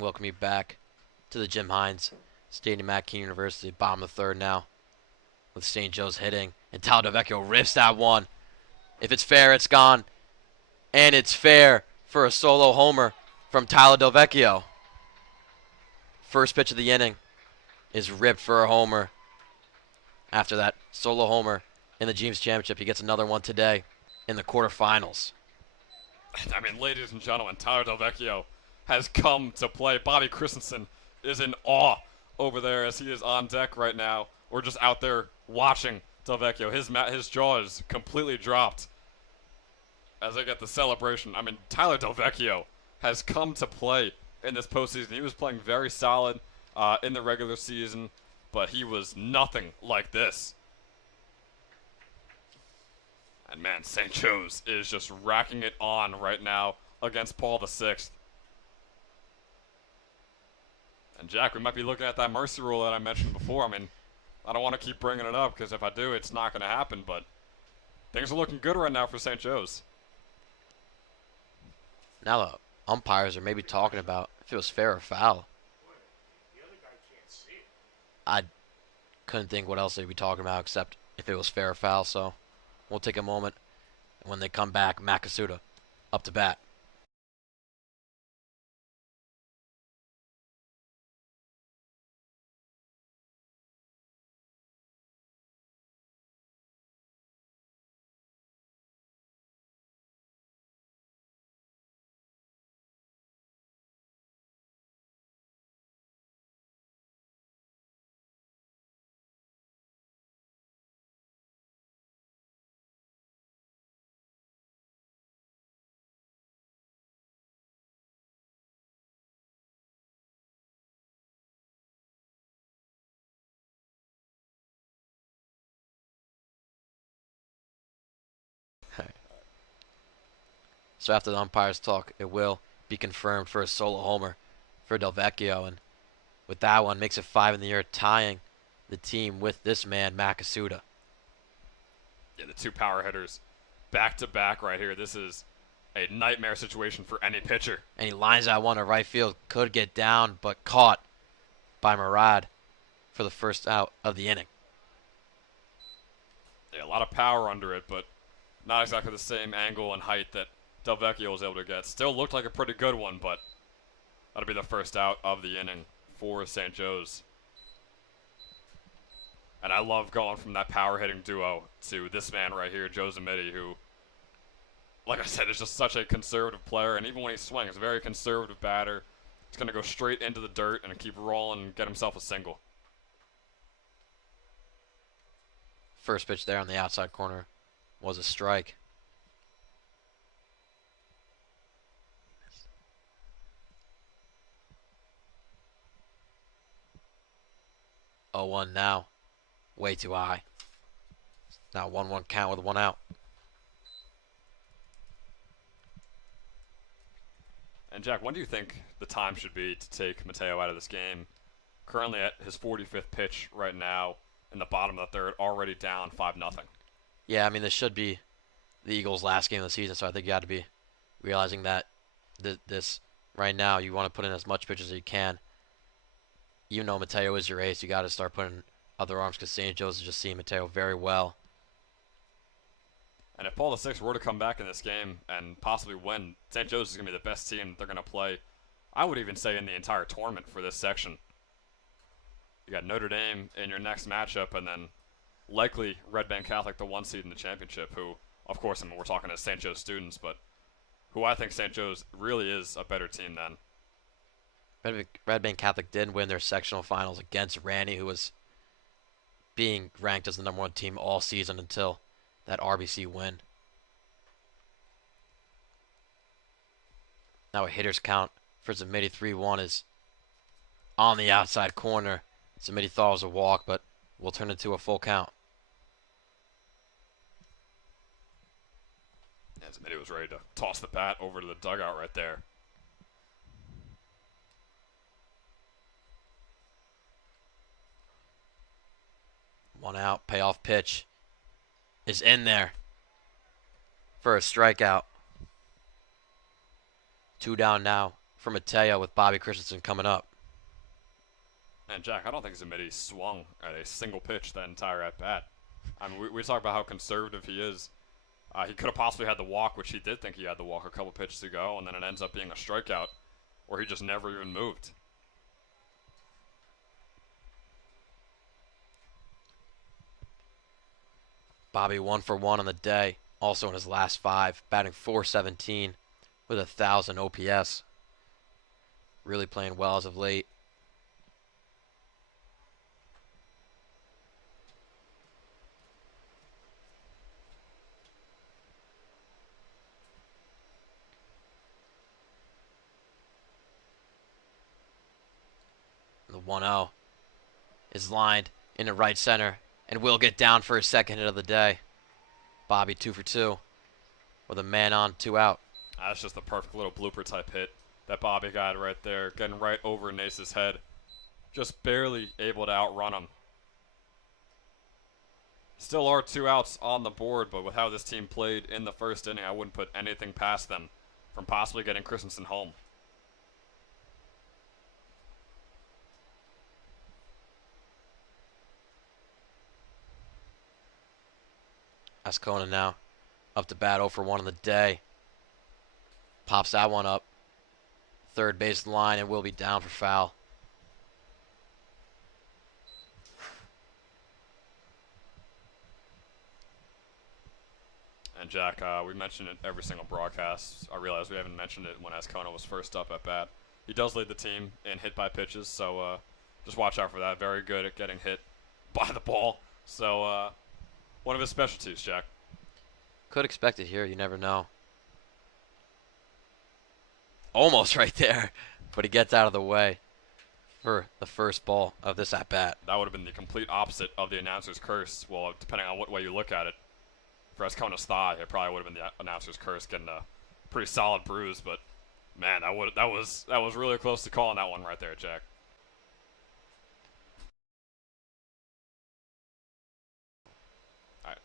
Welcome you back to the Jim Hines Stadium at Keene University. Bottom of the 3rd now with St. Joe's hitting. And Taladovecchio rips that one. If it's fair, it's gone. And it's fair for a solo homer from Taladovecchio. First pitch of the inning is ripped for a homer. After that solo homer in the James Championship, he gets another one today in the quarterfinals. I mean, ladies and gentlemen, Taladovecchio has come to play. Bobby Christensen is in awe over there as he is on deck right now We're just out there watching Delvecchio. His jaw is completely dropped as I get the celebration. I mean, Tyler Delvecchio has come to play in this postseason. He was playing very solid in the regular season, but he was nothing like this. And man, St. Joe's is just racking it on right now against Paul VI. And Jack, we might be looking at that mercy rule that I mentioned before. I mean, I don't want to keep bringing it up because if I do, it's not going to happen. But things are looking good right now for St. Joe's. Now the umpires are maybe talking about if it was fair or foul. The other guy can't see it. I couldn't think what else they'd be talking about except if it was fair or foul. So we'll take a moment. And when they come back, Makasuda up to bat. So after the umpires talk, it will be confirmed for a solo homer for Delvecchio. And with that one, makes it 5 in the year, tying the team with this man, Makasuda. Yeah, the two power hitters back to back right here. This is a nightmare situation for any pitcher. And he lines out one to right field. Could get down, but caught by Murad for the first out of the inning. Yeah, a lot of power under it, but not exactly the same angle and height that Delvecchio was able to get. Still looked like a pretty good one, but that'll be the first out of the inning for St. Joe's. And I love going from that power hitting duo to this man right here, Joe Zamiti, who, like I said, is just such a conservative player. And even when he swings, a very conservative batter. He's going to go straight into the dirt and keep rolling and get himself a single. First pitch there on the outside corner was a strike. Oh, 1 now. Way too high. Now 1-1 count with 1 out. And Jack, when do you think the time should be to take Mateo out of this game? Currently at his 45th pitch right now in the bottom of the third, already down 5-0. Yeah, I mean, this should be the Eagles' last game of the season, so I think you got to be realizing that this right now, you want to put in as much pitches as you can. Even though Mateo is your ace, you got to start putting other arms because St. Joe's is just seeing Mateo very well. And if Paul VI were to come back in this game and possibly win, St. Joe's is going to be the best team that they're going to play, I would even say, in the entire tournament for this section. You got Notre Dame in your next matchup, and then likely Red Bank Catholic, the 1 seed in the championship, who, of course, I mean, we're talking as St. Joe's students, but who I think St. Joe's really is a better team than. Red Bank Catholic did win their sectional finals against Randy, who was being ranked as the #1 team all season until that RBC win. Now a hitter's count for Zamiti 3-1 is on the outside corner. Zamiti thought it was a walk, but will turn into a full count. Yeah, Zamiti was ready to toss the bat over to the dugout right there. One out, payoff pitch is in there for a strikeout. 2 down now for Mateo with Bobby Christensen coming up. And Jack, I don't think Zamiti swung at a single pitch that entire at-bat. I mean, we talk about how conservative he is. He could have possibly had the walk, which he did think he had the walk a couple pitches ago, and then it ends up being a strikeout where he just never even moved. Bobby 1 for 1 on the day, also in his last 5, batting .417 with 1,000 OPS. Really playing well as of late. 1-0 is lined into right center and will get down for his second hit of the day. Bobby 2 for 2 with a man on, 2 out. That's just the perfect little blooper type hit that Bobby got right there, getting right over Nace's head. Just barely able to outrun him. Still are 2 outs on the board, but with how this team played in the first inning, I wouldn't put anything past them from possibly getting Christensen home. Ascona now up to bat 0 for 1 on the day. Pops that one up. Third base line and will be down for foul. And Jack, we mentioned it every single broadcast. I realize we haven't mentioned it when Ascona was first up at bat. He does lead the team in hit by pitches, so just watch out for that. Very good at getting hit by the ball. So one of his specialties, Jack. Could expect it here. You never know. Almost right there, but he gets out of the way for the first ball of this at-bat. That would have been the complete opposite of the announcer's curse. Well, depending on what way you look at it. For Ascona's thigh, it probably would have been the announcer's curse, getting a pretty solid bruise. But man, that was really close to calling that one right there, Jack. All right.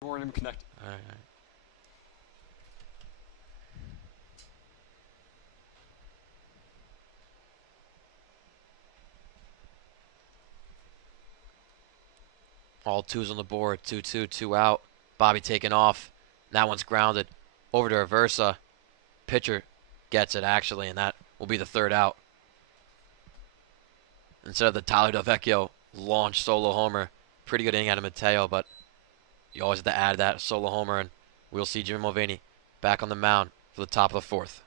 We weren't even connected. All right. All 2s on the board. 2-2, 2 out. Bobby taking off. That one's grounded. Over to Aversa. Pitcher gets it, actually, and that will be the 3rd out. Instead of the Tyler Del Vecchio launch solo homer. Pretty good inning out of Mateo, but you always have to add that solo homer, and we'll see Jimmy Mulvaney back on the mound for the top of the 4th.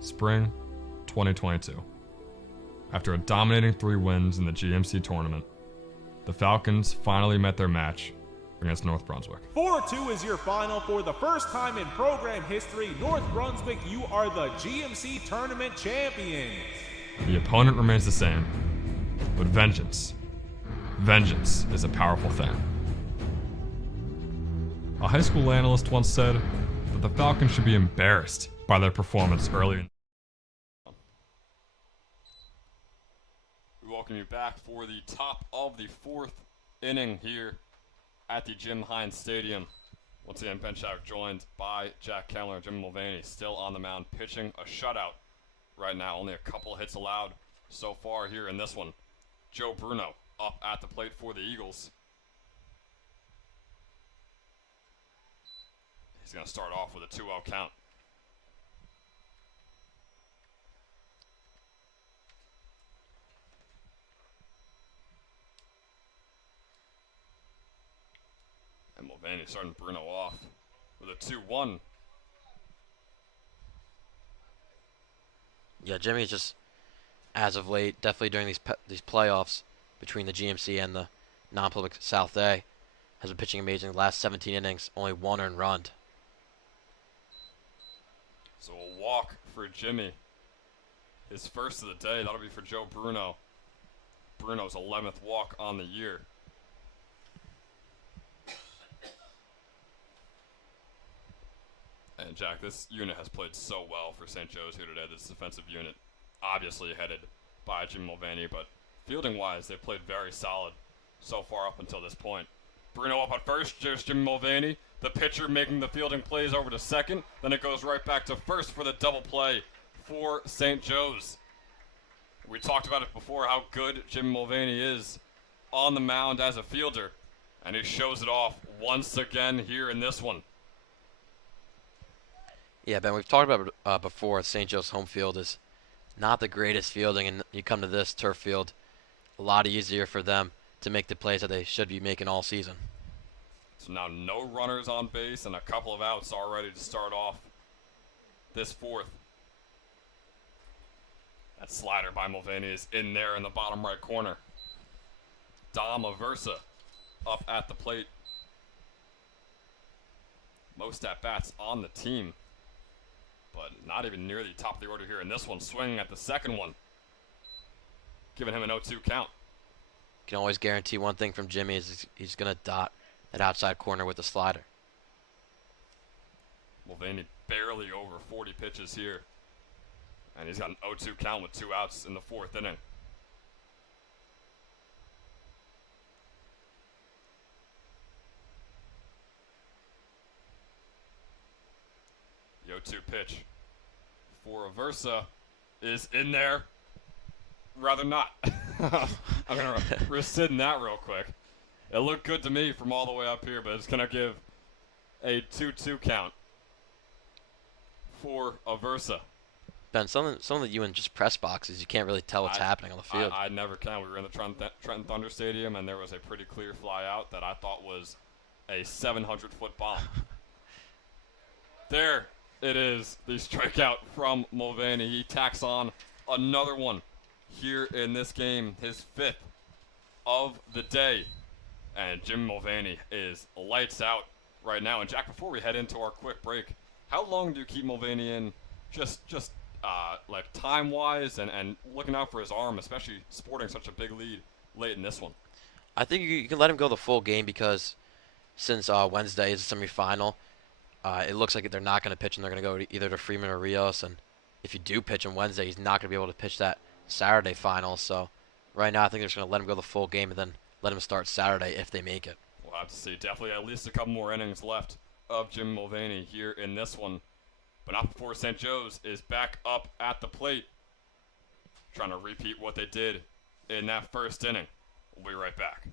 Spring 2022. After a dominating 3 wins in the GMC tournament, the Falcons finally met their match against North Brunswick. 4-2 is your final. For the first time in program history, North Brunswick, you are the GMC tournament champions. The opponent remains the same, but vengeance is a powerful thing. A high school analyst once said that the Falcons should be embarrassed by their performance early in. We welcome you back for the top of the 4th inning here at the Jim Hines Stadium. Once again, Ben Schack joined by Jack Kellner and Jim Mulvaney, still on the mound, pitching a shutout right now. Only a couple hits allowed so far here in this one. Joe Bruno up at the plate for the Eagles. He's going to start off with a 2-0 count. And Mulvaney starting Bruno off with a 2-1. Yeah, Jimmy just, as of late, definitely during these playoffs between the GMC and the non-public South A, has been pitching amazing. The last 17 innings, only 1 earned run. So a walk for Jimmy. His first of the day. That'll be for Joe Bruno. Bruno's 11th walk on the year. And Jack, this unit has played so well for St. Joe's here today. This defensive unit, obviously headed by Jimmy Mulvaney, but fielding-wise, they've played very solid so far up until this point. Bruno up at first, just Jimmy Mulvaney. The pitcher making the fielding plays over to second. Then it goes right back to first for the double play for St. Joe's. We talked about it before, how good Jimmy Mulvaney is on the mound as a fielder, and he shows it off once again here in this one. Yeah, Ben, we've talked about it before. St. Joe's home field is not the greatest fielding, and you come to this turf field, a lot easier for them to make the plays that they should be making all season. So now no runners on base and a couple of outs already to start off this fourth. That slider by Mulvaney is in there in the bottom right corner. Dom Aversa up at the plate. Most at-bats on the team, but not even near the top of the order here in this one. Swinging at the second one, giving him an 0-2 count. Can always guarantee one thing from Jimmy is he's going to dot that outside corner with the slider. Mulvaney barely over 40 pitches here, and he's got an 0-2 count with 2 outs in the fourth inning. The 0-2 pitch for Aversa is in there. Rather not. I'm going to rescind that real quick. It looked good to me from all the way up here, but it's going to give a 2-2 count for Aversa. Ben, some of you in just press boxes, you can't really tell what's happening on the field. I never can. We were in the Trenton Thunder Stadium, and there was a pretty clear fly out that I thought was a 700-foot bomb. There it is, the strikeout from Mulvaney. He tacks on another one here in this game, his 5th of the day. And Jim Mulvaney is lights out right now. And Jack, before we head into our quick break, how long do you keep Mulvaney in just like time-wise and looking out for his arm, especially sporting such a big lead late in this one? I think you can let him go the full game because since Wednesday is the semifinal, it looks like they're not going to pitch him. They're going to go either to Freeman or Rios. And if you do pitch him Wednesday, he's not going to be able to pitch that Saturday final. So right now I think they're just going to let him go the full game and then let him start Saturday if they make it. We'll have to see. Definitely at least a couple more innings left of Jim Mulvaney here in this one. But not before St. Joe's is back up at the plate, trying to repeat what they did in that first inning. We'll be right back.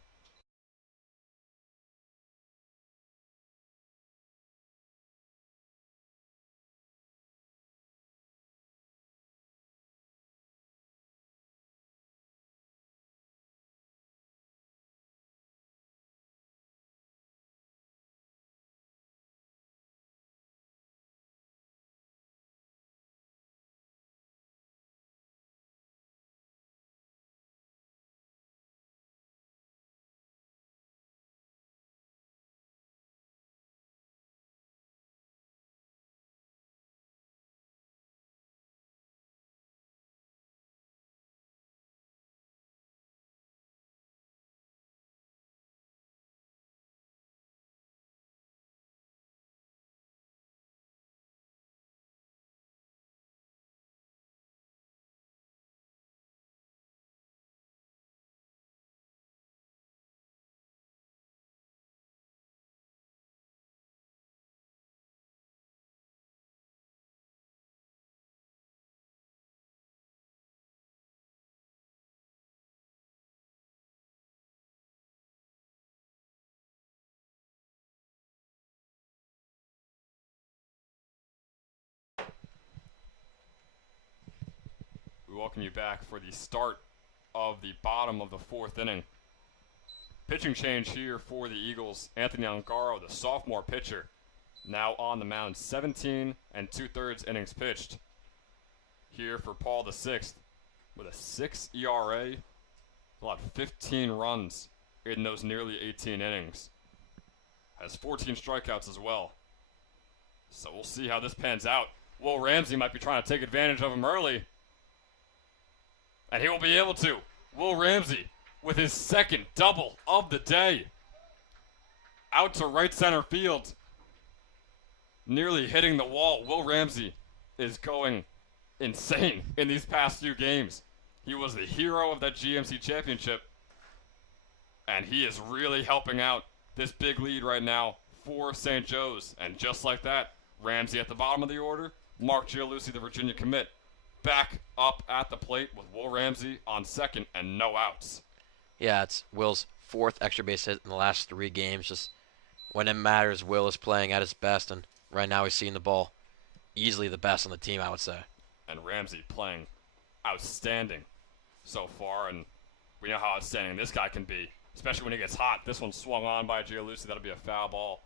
welcome you back for the start of the bottom of the 4th inning. Pitching change here for the Eagles. Anthony Ongaro, the sophomore pitcher, now on the mound. 17 2/3 innings pitched. Here for Paul VI with a 6 ERA, allowed 15 runs in those nearly 18 innings. Has 14 strikeouts as well. So we'll see how this pans out. Will Ramsey might be trying to take advantage of him early. And he will be able to. Will Ramsey with his second double of the day. Out to right center field. Nearly hitting the wall. Will Ramsey is going insane in these past few games. He was the hero of that GMC championship. And he is really helping out this big lead right now for St. Joe's. And just like that, Ramsey at the bottom of the order. Mark Gianlucci, the Virginia commit, back up at the plate with Will Ramsey on second and no outs. Yeah, it's Will's 4th extra base hit in the last 3 games. Just when it matters, Will is playing at his best, and right now he's seeing the ball easily the best on the team, I would say. And Ramsey playing outstanding so far, and we know how outstanding this guy can be, especially when he gets hot. This one swung on by Gianlucci. That'll be a foul ball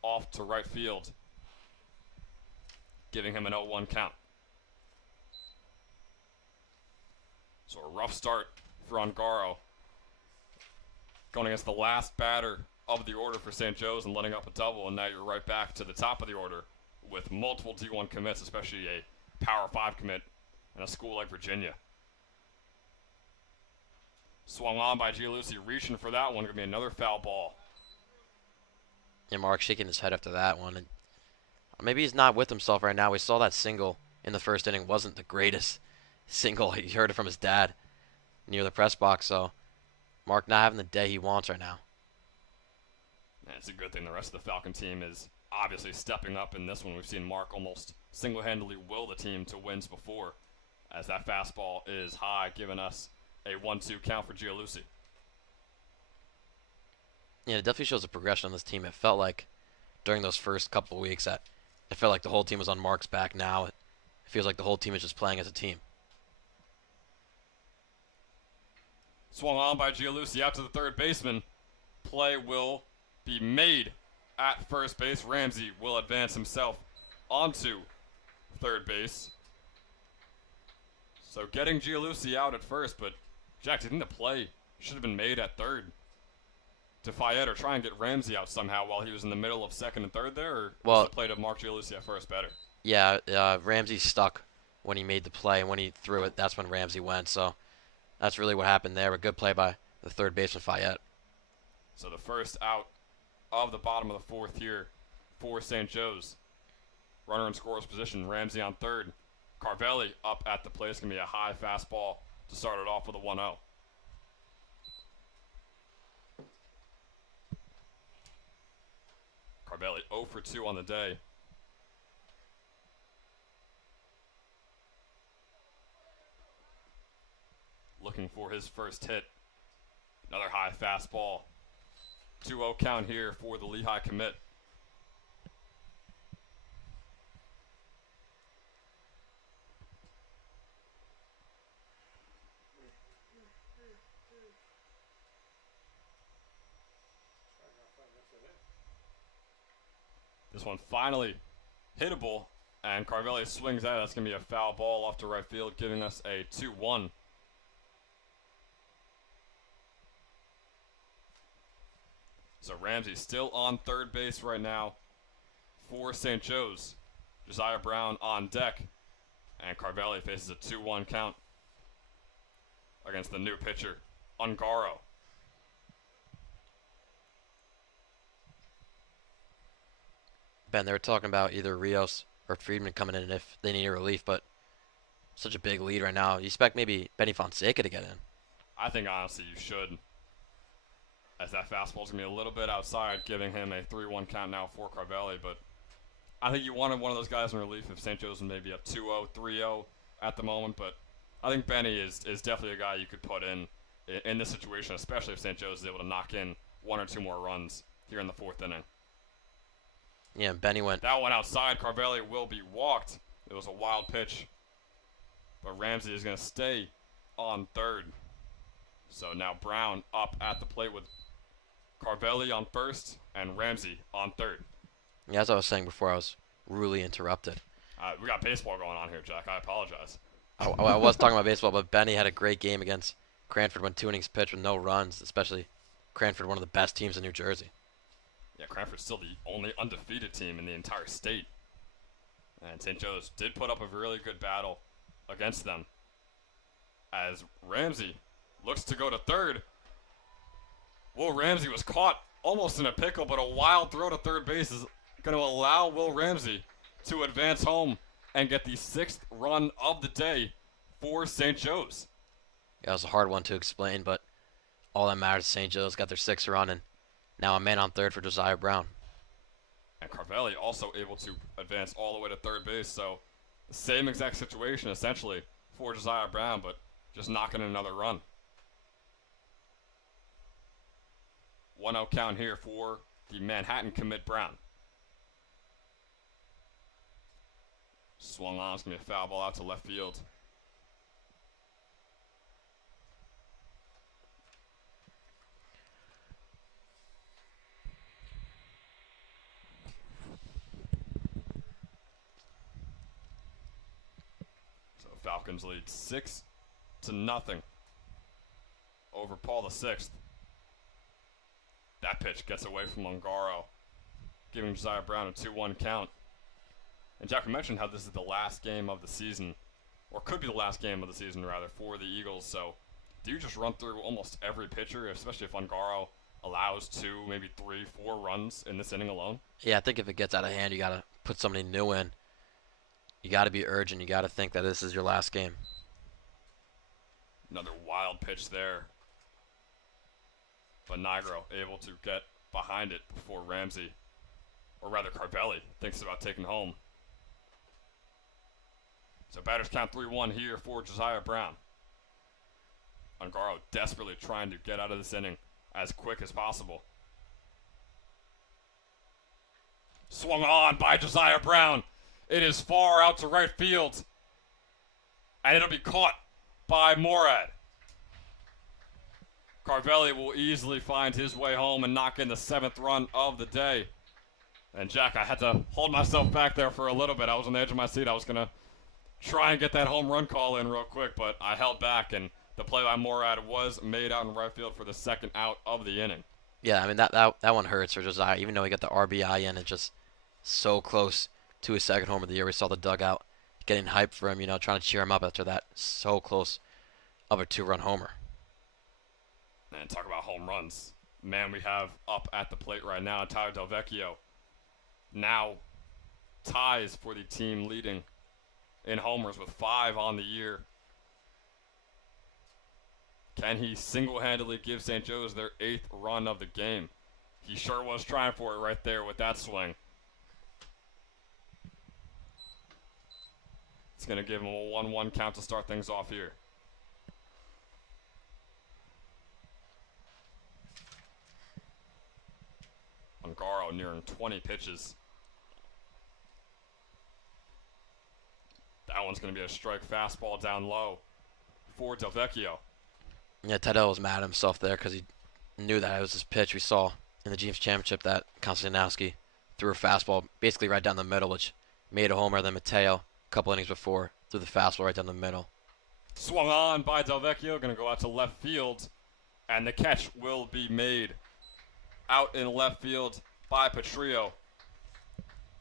off to right field, giving him an 0-1 count. So a rough start for Ongaro, going against the last batter of the order for St. Joe's and letting up a double, and now you're right back to the top of the order with multiple D1 commits, especially a Power 5 commit in a school like Virginia. Swung on by Gianlucci, reaching for that one. Going to be another foul ball. Yeah, Mark shaking his head after that one. And maybe he's not with himself right now. We saw that single in the first inning wasn't the greatest single. He heard it from his dad near the press box, so Mark not having the day he wants right now. And it's a good thing the rest of the Falcon team is obviously stepping up in this one. We've seen Mark almost single-handedly will the team to wins before, as that fastball is high, giving us a 1-2 count for Gianlucci. Yeah, it definitely shows a progression on this team. It felt like during those first couple of weeks that it felt like the whole team was on Mark's back. Now it feels like the whole team is just playing as a team. Swung on by Gianlucci out to the third baseman. Play will be made at first base. Ramsey will advance himself onto third base. So getting Gianlucci out at first, but Jack, do you think the play should have been made at third to Fayette, or try and get Ramsey out somehow while he was in the middle of second and third there, or was the play to Mark Gianlucci at first better? Yeah, Ramsey stuck when he made the play, and when he threw it, that's when Ramsey went. So that's really what happened there. A good play by the third baseman, Fayette. So the first out of the bottom of the 4th here for St. Joe's. Runner in scorer's position, Ramsey on third. Carvelli up at the plate. It's going to be a high fastball to start it off with a 1-0. Carvelli 0 for 2 on the day. Looking for his first hit. Another high fastball. 2-0 count here for the Lehigh commit. This one finally hittable, and Carvelli swings at it. That's going to be a foul ball off to right field, giving us a 2-1. So Ramsey still on third base right now for St. Joe's. Josiah Brown on deck, and Carvelli faces a 2-1 count against the new pitcher, Ongaro. Ben, they were talking about either Rios or Friedman coming in if they need a relief, but such a big lead right now. You expect maybe Benny Fonseca to get in. I think honestly you should, as that fastball's going to be a little bit outside, giving him a 3-1 count now for Carvelli. But I think you wanted one of those guys in relief if St. Joe's maybe up 2-0, 3-0 at the moment. But I think Benny is definitely a guy you could put in this situation, especially if St. Joe's is able to knock in 1 or 2 more runs here in the 4th inning. Yeah, Benny went. That one outside. Carvelli will be walked. It was a wild pitch but Ramsey is going to stay on third. So now Brown up at the plate with Carvelli on first and Ramsey on third. Yeah, as I was saying before, I was rudely interrupted. We got baseball going on here, Jack. I apologize. I was talking about baseball, but Benny had a great game against Cranford when 2 innings pitched with no runs, especially Cranford, one of the best teams in New Jersey. Yeah, Cranford's still the only undefeated team in the entire state. And St. Joe's did put up a really good battle against them. As Ramsey looks to go to third. Will Ramsey was caught almost in a pickle, but a wild throw to third base is going to allow Will Ramsey to advance home and get the 6th run of the day for St. Joe's. Yeah, it was a hard one to explain, but all that matters is St. Joe's got their 6th run, and now a man on third for Josiah Brown. And Carvelli also able to advance all the way to third base, so the same exact situation essentially for Josiah Brown, but just knocking in another run. 1-0 count here for the Manhattan commit Brown. Swung on, it's going to be a foul ball out to left field. So Falcons lead 6-0 over Paul VI. That pitch gets away from Ungaro, giving Josiah Brown a 2-1 count. And Jack mentioned how this is the last game of the season, or could be the last game of the season, rather, for the Eagles. So do you just run through almost every pitcher, especially if Ungaro allows 2, maybe 3, 4 runs in this inning alone? Yeah, I think if it gets out of hand, you got to put somebody new in. You got to be urgent. You got to think that this is your last game. Another wild pitch there. But Nigro able to get behind it before Ramsey, or rather Carvelli, thinks about taking home. So batters count 3-1 here for Josiah Brown. Ungaro desperately trying to get out of this inning as quick as possible. Swung on by Josiah Brown. It is far out to right field. And it'll be caught by Morad. Carvelli will easily find his way home and knock in the 7th run of the day. And Jack, I had to hold myself back there for a little bit. I was on the edge of my seat. I was going to try and get that home run call in real quick, but I held back, and the play by Morad was made out in right field for the 2nd out of the inning. Yeah, I mean, that one hurts for Josiah. Even though he got the RBI in, it's just so close to his 2nd home of the year. We saw the dugout getting hyped for him, trying to cheer him up after that. So close of a 2-run homer. And talk about home runs. Man, we have up at the plate right now, Tyler Del Vecchio now ties for the team leading in homers with 5 on the year. Can he single-handedly give St. Joe's their 8th run of the game? He sure was trying for it right there with that swing. It's going to give him a 1-1 count to start things off here. Ungaro nearing 20 pitches. That one's going to be a strike fastball down low for Del Vecchio. Yeah, Tedell was mad at himself there because he knew that it was his pitch. We saw in the James Championship that Konstantinowski threw a fastball basically right down the middle, which made a homer. Then Mateo, a couple innings before, threw the fastball right down the middle. Swung on by Del Vecchio, going to go out to left field, and the catch will be made out in left field by Petrillo.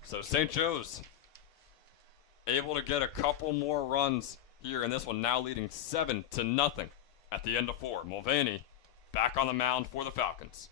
So St. Joe's able to get a couple more runs here in this one, now leading 7-0 at the end of 4. Mulvaney back on the mound for the Falcons.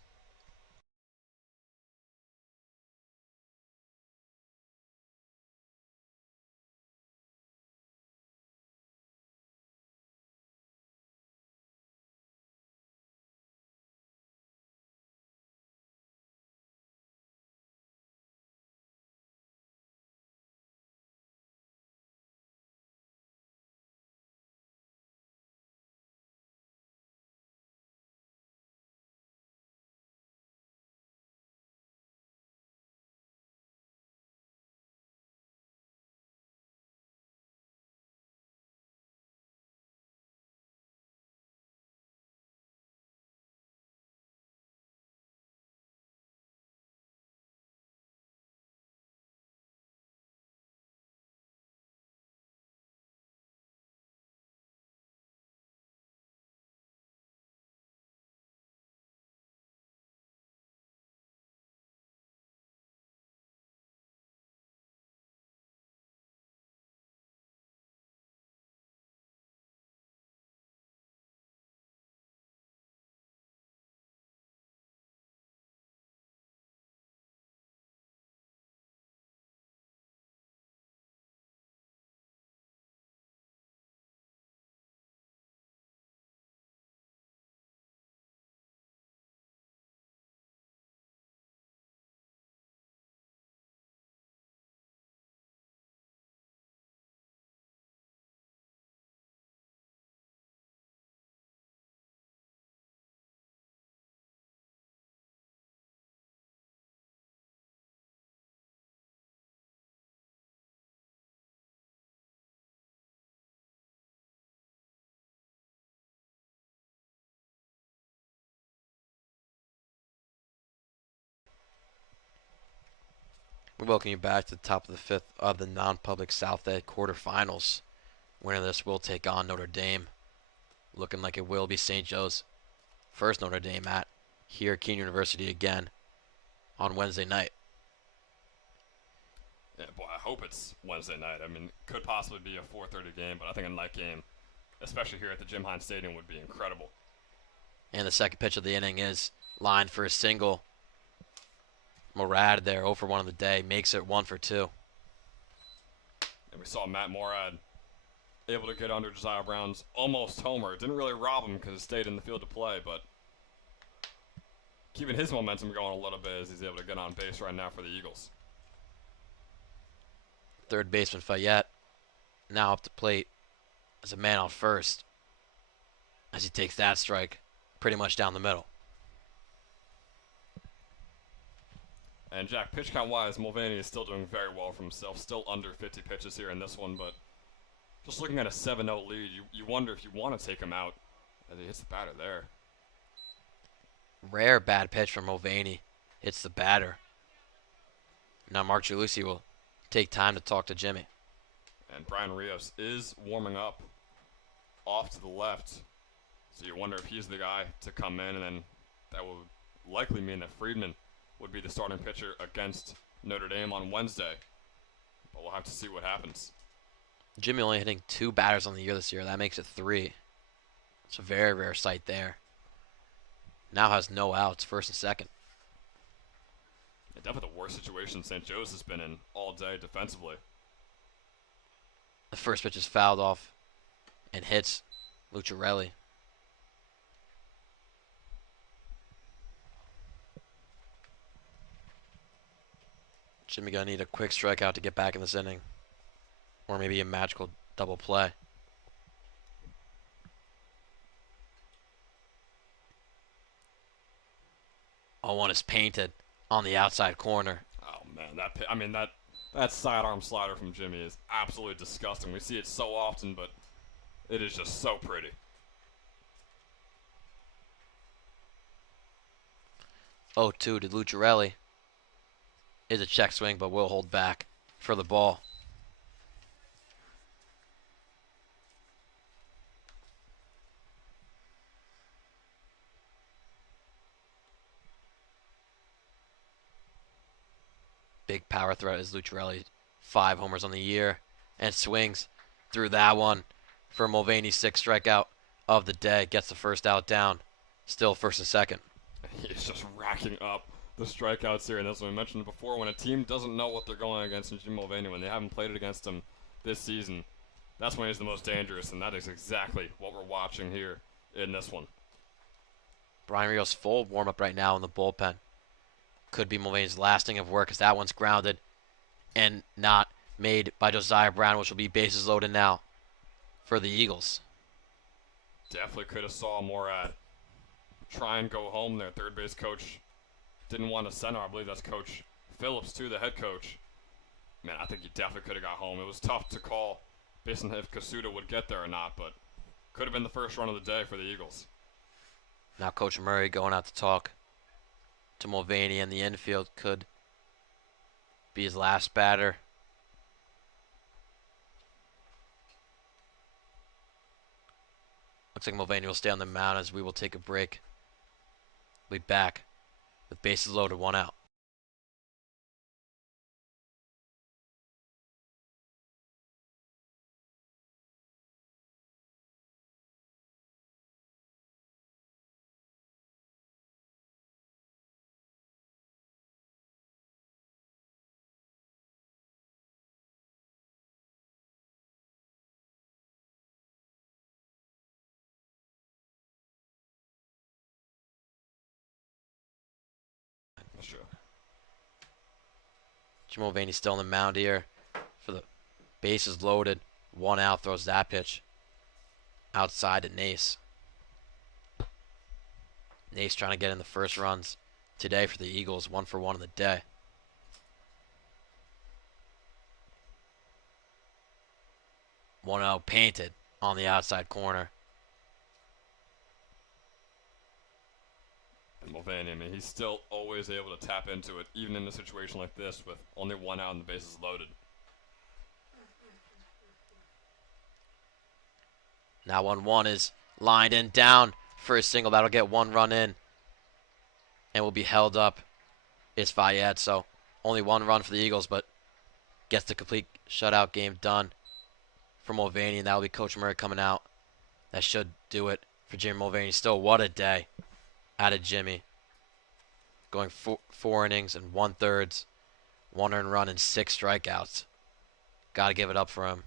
We welcome you back to the top of the fifth of the non-public South A quarterfinals. Winner of this will take on Notre Dame. Looking like it will be St. Joe's first Notre Dame at here at Keene University again on Wednesday night. Yeah, boy, I hope it's Wednesday night. I mean, it could possibly be a 4:30 game, but I think a night game, especially here at the Jim Hines Stadium, would be incredible. And the second pitch of the inning is lined for a single. Morad there, 0 for 1 of the day, makes it 1 for 2. And we saw Matt Morad able to get under Josiah Brown's almost homer. Didn't really rob him because he stayed in the field to play, but keeping his momentum going a little bit as he's able to get on base right now for the Eagles. Third baseman Fayette now up to plate as a man on first as he takes that strike pretty much down the middle. And Jack, pitch count wise, Mulvaney is still doing very well for himself. Still under 50 pitches here in this one, but just looking at a 7-0 lead, you wonder if you want to take him out as he hits the batter there. Rare bad pitch from Mulvaney. Hits the batter. Now Mark Giulici will take time to talk to Jimmy. And Brian Rios is warming up off to the left. So you wonder if he's the guy to come in, and then that will likely mean that Friedman would be the starting pitcher against Notre Dame on Wednesday. But we'll have to see what happens. Jimmy only hitting 2 batters on the year this year. That makes it 3. It's a very rare sight there. Now has no outs, first and second. Yeah, definitely the worst situation St. Joe's has been in all day defensively. The first pitch is fouled off and hits Lucciarelli. Jimmy gonna need a quick strikeout to get back in this inning. Or maybe a magical double play. Oh, one is painted on the outside corner. Oh man, that sidearm slider from Jimmy is absolutely disgusting. We see it so often, but it is just so pretty. 0-2 to Lucciarelli. Is a check swing, but will hold back for the ball. Big power threat is Lucciarelli. 5 homers on the year and swings through that one for Mulvaney's 6th strikeout of the day. Gets the first out down. Still first and second. He's just racking up the strikeouts here, and that's what we mentioned before. When a team doesn't know what they're going against in Jim Mulvaney, when they haven't played it against him this season, that's when he's the most dangerous, and that is exactly what we're watching here in this one. Brian Rios full warm-up right now in the bullpen. Could be Mulvaney's last inning of work as that one's grounded and not made by Josiah Brown, which will be bases loaded now for the Eagles. Definitely could have saw Morad try and go home there. Third base coach didn't want to send her. I believe that's Coach Phillips, too, the head coach. Man, I think he definitely could have got home. It was tough to call based on if Kasuda would get there or not, but could have been the first run of the day for the Eagles. Now Coach Murray going out to talk to Mulvaney, and the infield could be his last batter. Looks like Mulvaney will stay on the mound as we will take a break. We'll be back with bases loaded, 1 out. Sure. Jim Mulvaney still on the mound here for the bases loaded. 1 out, throws that pitch outside to Nace. Nace trying to get in the first runs today for the Eagles. 1 for 1 in the day. One out painted on the outside corner. Mulvaney, I mean, he's still always able to tap into it, even in a situation like this with only one out and the bases loaded. Now 1-1 is lined in down for a single. That'll get 1 run in and will be held up. Is Fayette, so only 1 run for the Eagles, but gets the complete shutout game done for Mulvaney, and that'll be Coach Murray coming out. That should do it for Jimmy Mulvaney. Still, what a day out of Jimmy. Going 4 innings and 1/3, 1 earned run and 6 strikeouts. Got to give it up for him.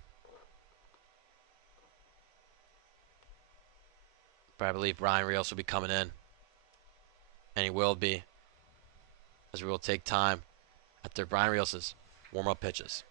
But I believe Brian Rios will be coming in. And he will be, as we will take time after Brian Rios' warm-up pitches.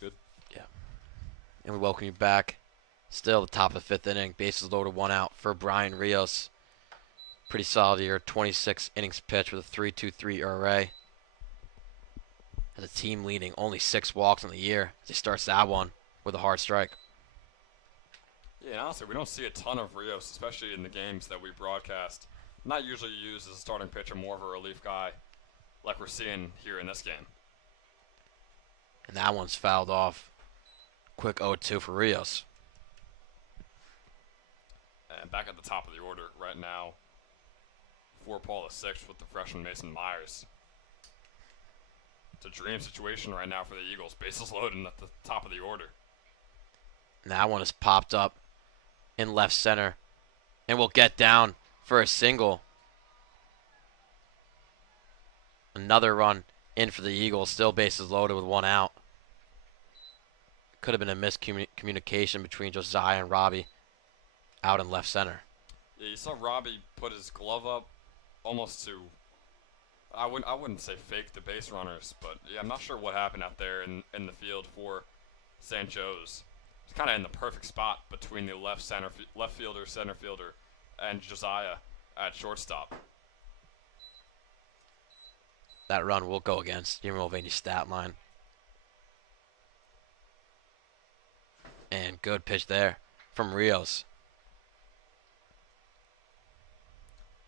Good. Yeah. And we welcome you back. Still the top of the 5th inning. Bases loaded, 1 out for Brian Rios. Pretty solid year. 26 innings pitched with a 3.23 ERA. Has a team leading only 6 walks in the year as he starts that one with a hard strike. Yeah, and honestly, we don't see a ton of Rios, especially in the games that we broadcast. Not usually used as a starting pitcher, more of a relief guy, like we're seeing here in this game. And that one's fouled off. Quick 0-2 for Rios. And back at the top of the order right now, for Paul the 6th with the freshman Mason Myers. It's a dream situation right now for the Eagles. Bases loaded at the top of the order. And that one is popped up in left center. And will get down for a single. Another run in for the Eagles. Still bases loaded with 1 out. Could have been a miscommunication between Josiah and Robbie out in left center. Yeah, you saw Robbie put his glove up almost to, I wouldn't say fake the base runners, but yeah, I'm not sure what happened out there in the field for St. Joe's. It's kind of in the perfect spot between the left fielder, center fielder, and Josiah at shortstop. That run will go against Jimmy Mulvaney's stat line. And good pitch there from Rios.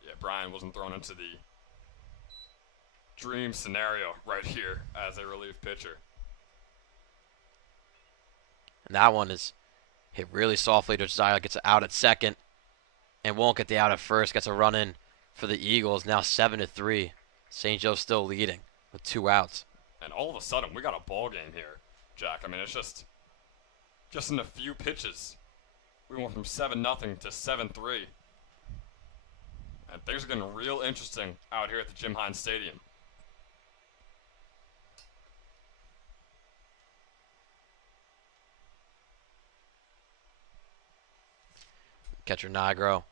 Yeah, Brian wasn't thrown into the dream scenario right here as a relief pitcher. And that one is hit really softly. Josiah gets out at second and won't get the out at first. Gets a run in for the Eagles. Now 7-3. St. Joe's still leading with 2 outs. And all of a sudden, we got a ball game here, Jack. I mean, it's just in a few pitches, we went from 7-0 to 7-3. And things are getting real interesting out here at the Jim Hines Stadium. Catcher Nigro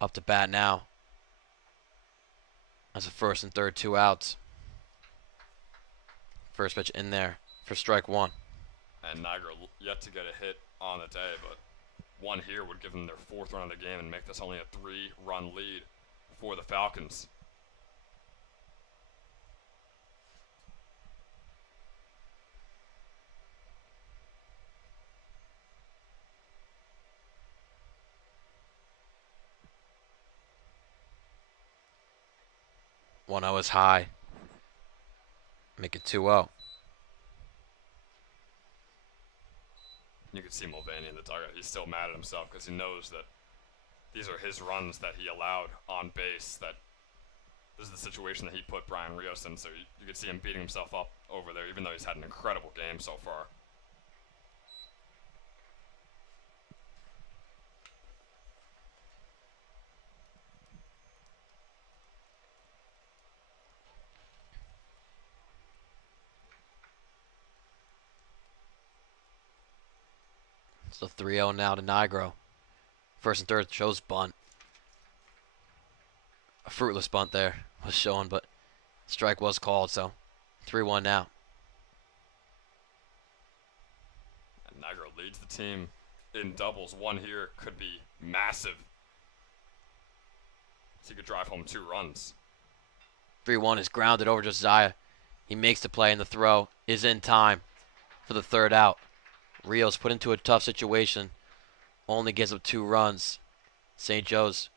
up to bat now. That's a first and third, 2 outs. First pitch in there for strike 1. And Niagara yet to get a hit on the day, but one here would give them their 4th run of the game and make this only a 3-run lead for the Falcons. One 0 is high. Make it 2-0. You could see Mulvaney in the dugout. He's still mad at himself because he knows that these are his runs that he allowed on base. That this is the situation that he put Brian Rios in. So you could see him beating himself up over there, even though he's had an incredible game so far. So 3-0 now to Nigro. First and third shows bunt. A fruitless bunt there was shown, but strike was called, so 3-1 now. And Nigro leads the team in doubles. One here could be massive. So he could drive home 2 runs. 3-1 is grounded over Josiah. He makes the play, and the throw is in time for the 3rd out. Rios put into a tough situation. Only gives up 2 runs. St. Joe's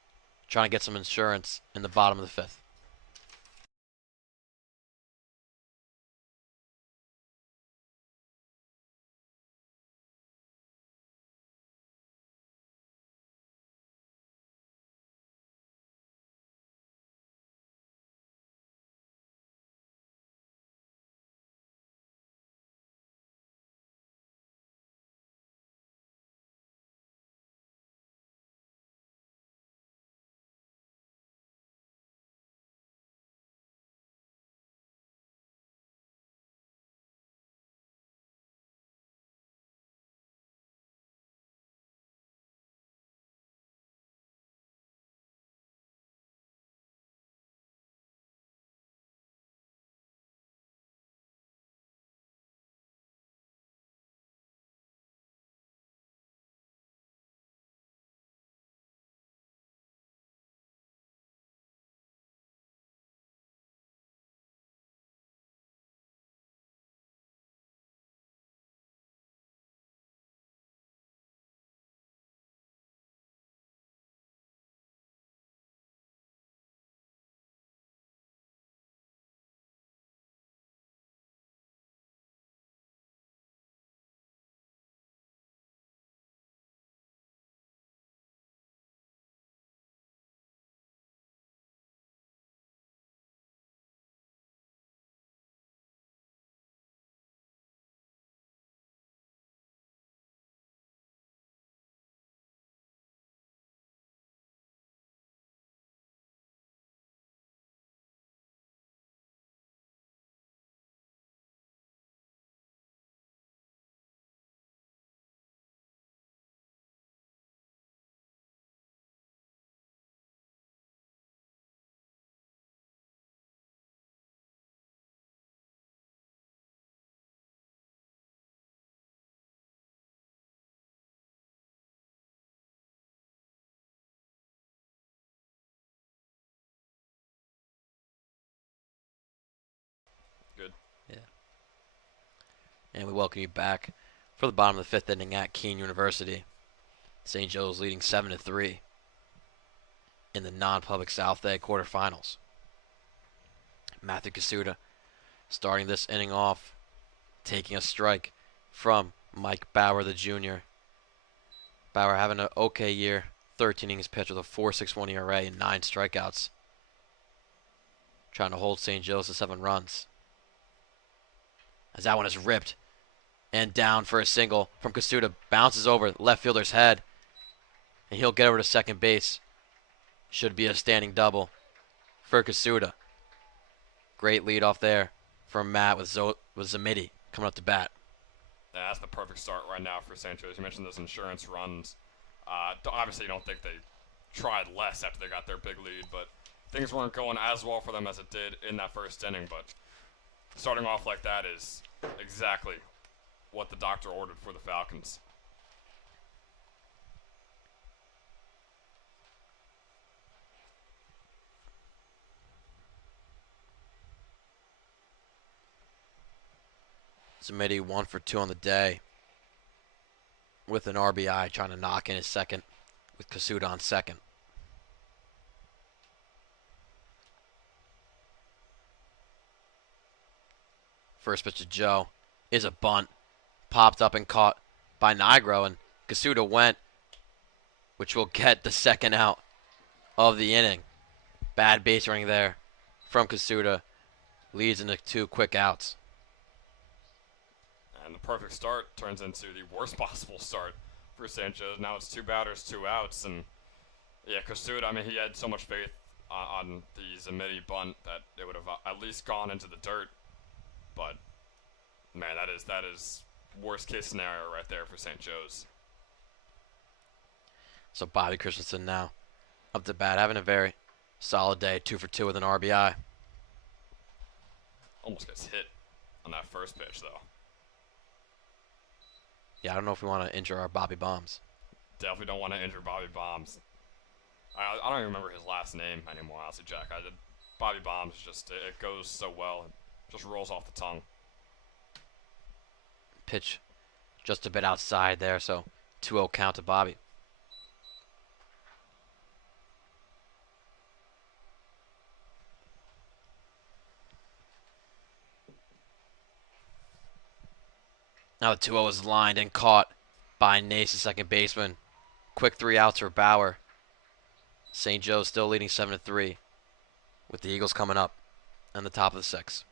trying to get some insurance in the bottom of the 5th. And we welcome you back for the bottom of the fifth inning at Keene University. St. Joe's leading 7-3 in the non-public South A quarterfinals. Matthew Kasuda starting this inning off, taking a strike from Mike Bauer, the junior. Bauer having an okay year, 13 innings pitched with a 4.61 ERA and 9 strikeouts. Trying to hold St. Joe's to 7 runs. As that one is ripped and down for a single from Kasuda, bounces over left fielder's head, and he'll get over to second base. Should be a standing double for Kasuda. Great lead off there from Matt with Zamidi coming up to bat. Yeah, that's the perfect start right now for St. Joe's. You mentioned those insurance runs. Obviously, you don't think they tried less after they got their big lead, but things weren't going as well for them as it did in that first inning. But starting off like that is exactly what the doctor ordered for the Falcons. Zamidi 1 for 2 on the day with an RBI, trying to knock in his second with Kasuda on second. First pitch to Joe is a bunt, popped up and caught by Nigro, and Kasuda went, which will get the second out of the inning. Bad base running there from Kasuda, leads into 2 quick outs. And the perfect start turns into the worst possible start for St. Joe's. Now it's 2 batters, 2 outs, and yeah, Kasuda, I mean, he had so much faith on the Zamidi bunt that it would have at least gone into the dirt. But man, that is worst case scenario right there for St. Joe's. So Bobby Christensen now up to bat, having a very solid day, 2 for 2 with an RBI. Almost gets hit on that first pitch, though. Yeah, I don't know if we want to injure our Bobby Bombs. Definitely don't want to injure Bobby Bombs. I don't even remember his last name anymore, honestly, Jack. Bobby Bombs, just it goes so well. It just rolls off the tongue. Pitch just a bit outside there, so 2-0 count to Bobby. Now the 2-0 is lined and caught by Nace, the second baseman. Quick 3 outs for Bauer. St. Joe's still leading 7-3 with the Eagles coming up on the top of the 6th.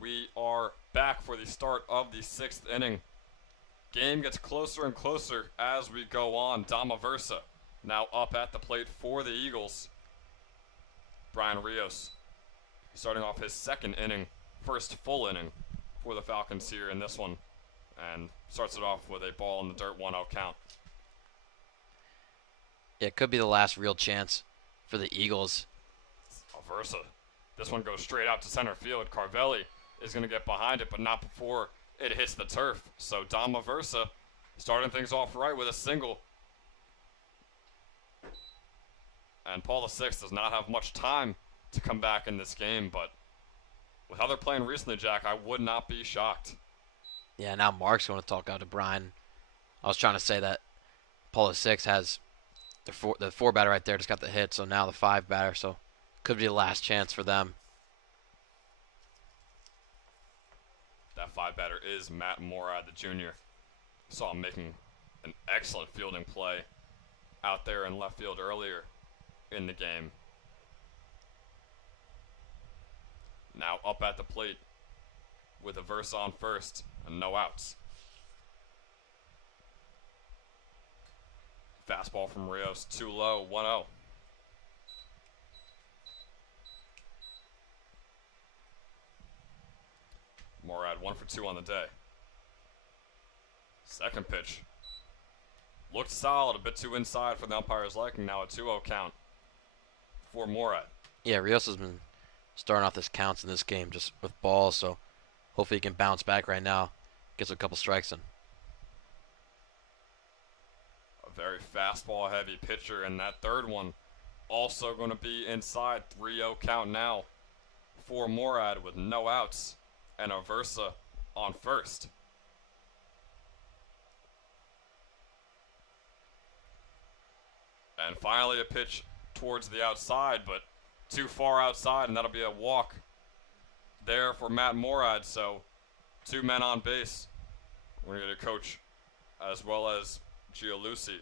We are back for the start of the 6th inning. Game gets closer and closer as we go on. Dama Versa Now up at the plate for the Eagles, Brian Rios, starting off his second inning, first full inning for the Falcons here in this one, and starts it off with a ball in the dirt, 1-0 count. It could be the last real chance for the Eagles. Aversa. This one goes straight out to center field. Carvelli is going to get behind it, but not before it hits the turf. So Dom Aversa starting things off right with a single. And Paul VI does not have much time to come back in this game, but with how they're playing recently, Jack, I would not be shocked. Yeah, now Mark's going to talk out to Brian. I was trying to say that Paul VI has the four batter right there, just got the hit, so now the 5 batter, so could be the last chance for them. That 5 batter is Matt Morad, the junior. Saw him making an excellent fielding play out there in left field earlier in the game. Now up at the plate with Aversa on first and no outs. Fastball from Rios, too low, 1-0. Morad 1 for 2 on the day. Second pitch. Looked solid, a bit too inside for the umpire's liking. Now a 2-0 count for Morad. Yeah, Rios has been starting off his counts in this game just with balls, so hopefully he can bounce back right now. Gets a couple strikes in. A very fastball heavy pitcher, and that third one also going to be inside. 3-0 count now for Morad with no outs and Aversa on first. And finally a pitch towards the outside, but too far outside, and that'll be a walk there for Matt Morad. So 2 men on base. We're going to get a coach as well as Gialusi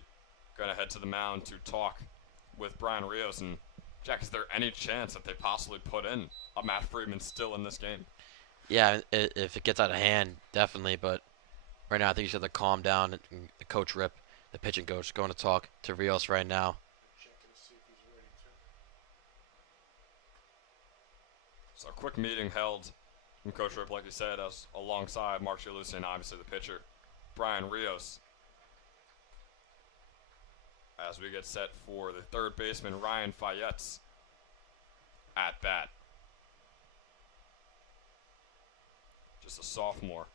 going to head to the mound to talk with Brian Rios. And Jack, is there any chance that they possibly put in a Matt Freeman still in this game? Yeah, if it gets out of hand, definitely, but right now I think he's got to calm down. And the coach Rip, the pitching coach, going to talk to Rios right now. Checking to see if he's ready to. So a quick meeting held from Coach Rip, like you said, as alongside Mark Gialusi and obviously the pitcher, Brian Rios. As we get set for the third baseman, Ryan Fayette's at bat. Just a sophomore.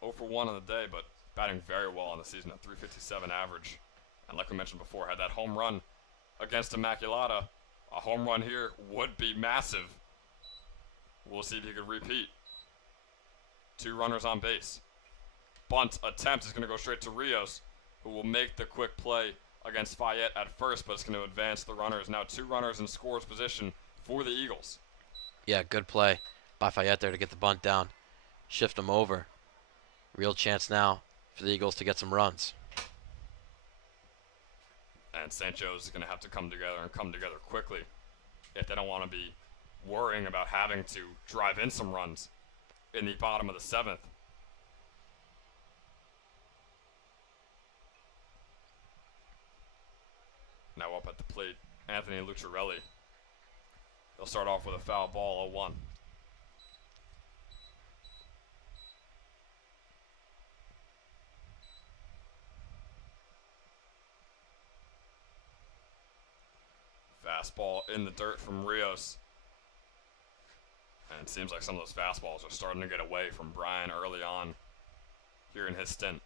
0 for 1 on the day, but batting very well on the season at .357 average. And like we mentioned before, had that home run against Immaculata. A home run here would be massive. We'll see if he could repeat. 2 runners on base. Bunt attempt is going to go straight to Rios, who will make the quick play against Fayette at first, but it's going to advance the runners. Now 2 runners in scores position for the Eagles. Yeah, good play by Fayette there to get the bunt down. Shift him over. Real chance now for the Eagles to get some runs. And St. Joe's is going to have to come together and come together quickly if they don't want to be worrying about having to drive in some runs in the bottom of the 7th. Now up at the plate, Anthony Lucciarelli. He'll start off with a foul ball, 0-1. Fastball in the dirt from Rios. And it seems like some of those fastballs are starting to get away from Brian early on here in his stint.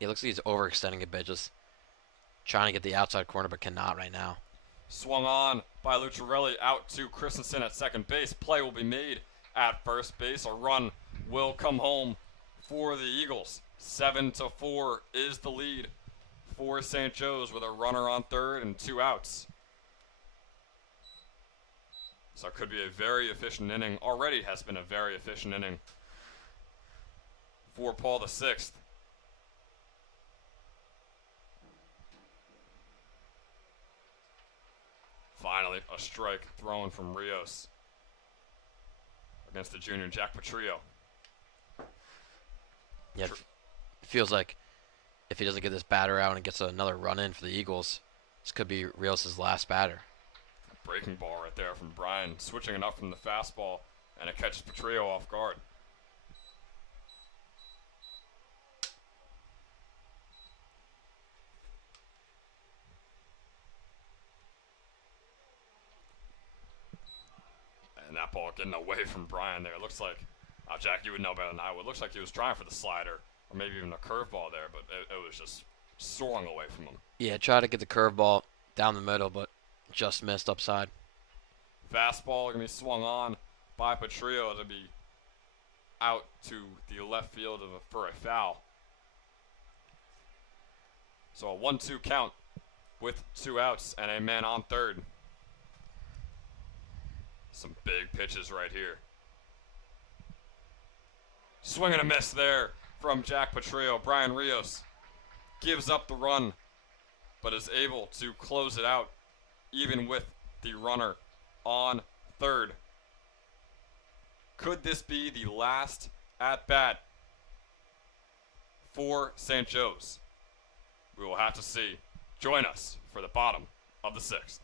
It looks like he's overextending a bit, just trying to get the outside corner, but cannot right now. Swung on by Lucciarelli out to Christensen at second base. Play will be made at first base. A run will come home for the Eagles. 7-4 is the lead for St. Joe's with a runner on third and 2 outs. So it could be a very efficient inning. Already has been a very efficient inning for Paul VI. Finally, a strike thrown from Rios against the junior Jack Petrillo. Yeah, it feels like if he doesn't get this batter out and gets another run in for the Eagles, this could be Rios' last batter. Breaking ball right there from Brian, switching enough from the fastball, and it catches Petrillo off guard. And that ball getting away from Brian there. It looks like, Jack, you would know better than I would. It looks like he was trying for the slider, or maybe even a curveball there, but it was just soaring away from him. Yeah, try to get the curveball down the middle, but just missed upside. Fastball going to be swung on by Petrillo to be out to the left field for a foul. So a 1-2 count with 2 outs and a man on third. Some big pitches right here. Swing and a miss there from Jack Petrillo. Brian Rios gives up the run, but is able to close it out even with the runner on third. Could this be the last at-bat for St. Joe's? We will have to see. Join us for the bottom of the 6th.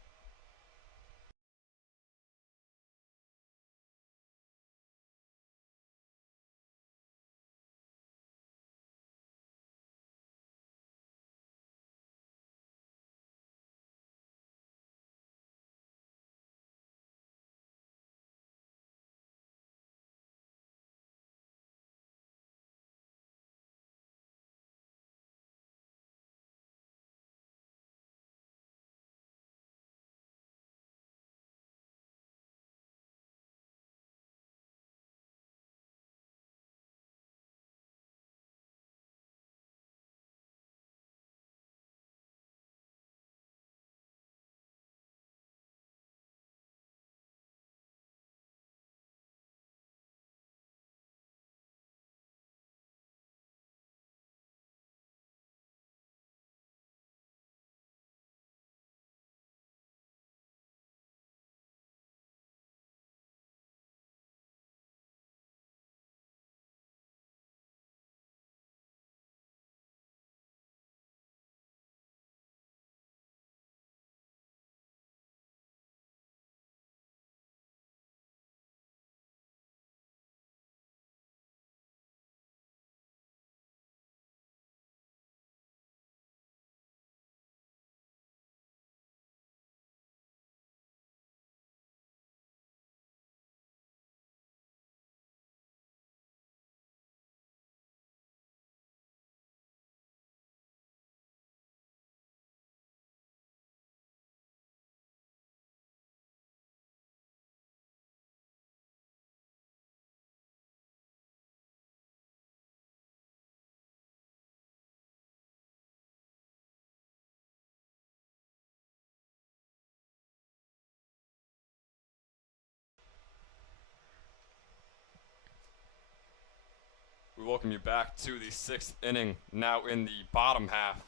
We welcome you back to the 6th inning, now in the bottom half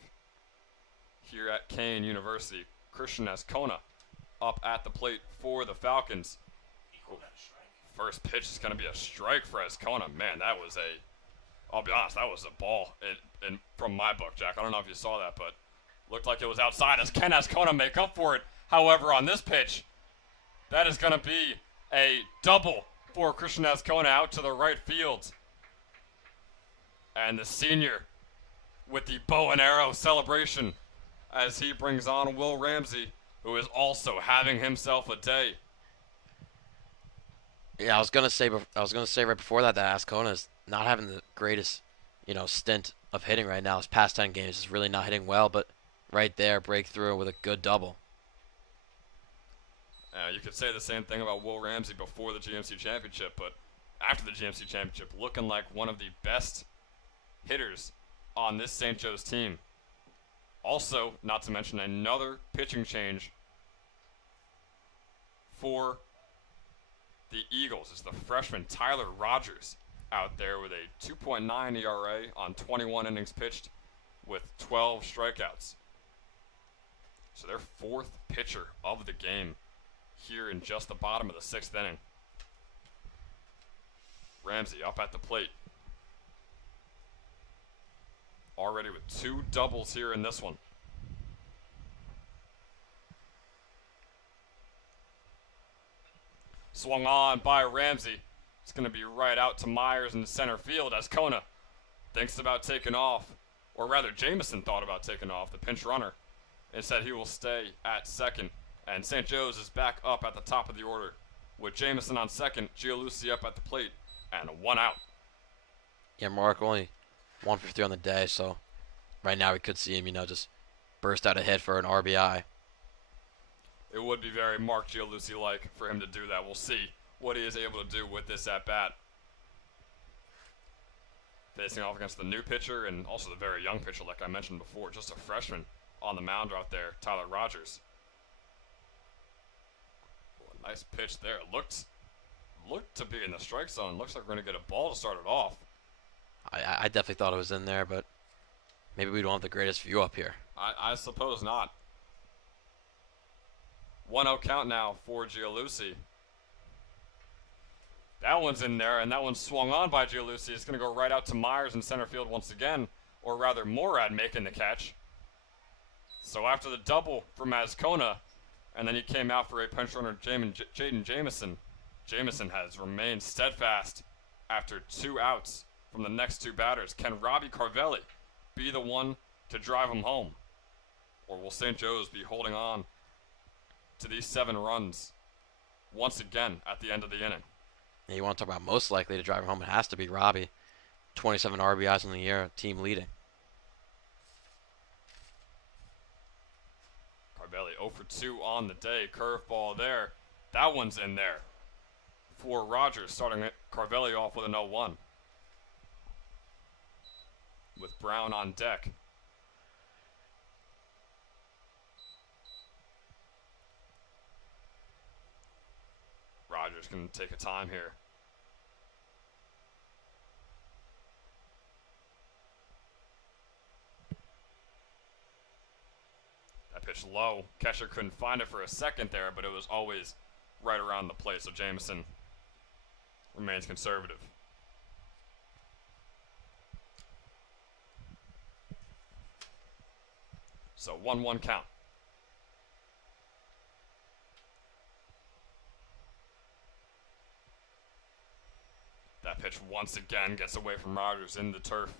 here at Kane University. Christian Ascona up at the plate for the Falcons. First pitch is going to be a strike for Ascona. Man, that was I'll be honest, that was a ball from my book, Jack. I don't know if you saw that, but looked like it was outside. As Ken Ascona make up for it. However, on this pitch, that is going to be a double for Christian Ascona out to the right field. And the senior with the bow and arrow celebration as he brings on Will Ramsey, who is also having himself a day. Yeah, I was gonna say right before that Ascona is not having the greatest, stint of hitting right now. His past 10 games is really not hitting well, but right there, breakthrough with a good double. You could say the same thing about Will Ramsey before the GMC Championship, but after the GMC Championship, looking like one of the best hitters on this St. Joe's team. Also, not to mention another pitching change for the Eagles is the freshman Tyler Rogers out there with a 2.9 ERA on 21 innings pitched with 12 strikeouts. So their 4th pitcher of the game here in just the bottom of the 6th inning. Ramsey up at the plate. already with 2 doubles here in this one. Swung on by Ramsey. It's going to be right out to Myers in the center field as Kona thinks about taking off. Or rather, Jameson thought about taking off, the pinch runner. Instead, he will stay at second. And St. Joe's is back up at the top of the order with Jameson on second, Gianluci up at the plate, and 1 out. Yeah, Mark only 153 on the day, so right now we could see him, just burst out ahead for an RBI. It would be very Mark Gianluci-like for him to do that. We'll see what he is able to do with this at-bat. Facing off against the new pitcher and also the very young pitcher, like I mentioned before, just a freshman on the mound out there, Tyler Rogers. Oh, a nice pitch there. Looked to be in the strike zone. Looks like we're going to get a ball to start it off. I definitely thought it was in there, but maybe we don't have the greatest view up here. I suppose not. 1-0 count now for Gianluci. That one's in there, and that one swung on by Gianluci. It's going to go right out to Myers in center field once again, or rather Morad making the catch. So after the double from Azcona, and then he came out for a pinch runner, Jaden Jameson. Jameson has remained steadfast after 2 outs from the next 2 batters. Can Robbie Carvelli be the one to drive him home? Or will St. Joe's be holding on to these 7 runs once again at the end of the inning? Yeah, you want to talk about most likely to drive him home, it has to be Robbie. 27 RBIs in the year, team leading. Carvelli 0 for 2 on the day. Curveball there. That one's in there for Rogers, starting Carvelli off with an 0-1. With Brown on deck. Rogers going to take a time here. That pitch low. Catcher couldn't find it for a second there, but it was always right around the plate, so Jameson remains conservative. So 1-1 count. That pitch once again gets away from Rogers in the turf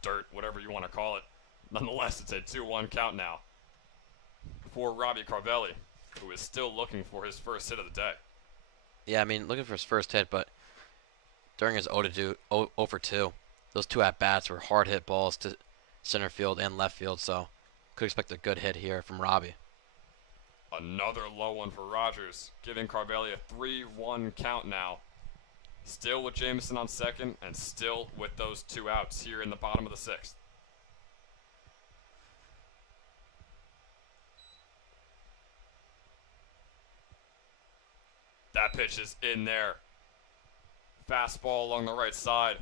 dirt, whatever you want to call it. Nonetheless, it's a 2-1 count now for Robbie Carvelli, who is still looking for his first hit of the day. Yeah, I mean, looking for his first hit, but during his 0 for 2, those 2 at-bats were hard hit balls to center field and left field, so could expect a good hit here from Robbie. Another low one for Rogers, giving Carvelli a 3-1 count now. Still with Jameson on second, and still with those 2 outs here in the bottom of the 6th. That pitch is in there. Fastball along the right side,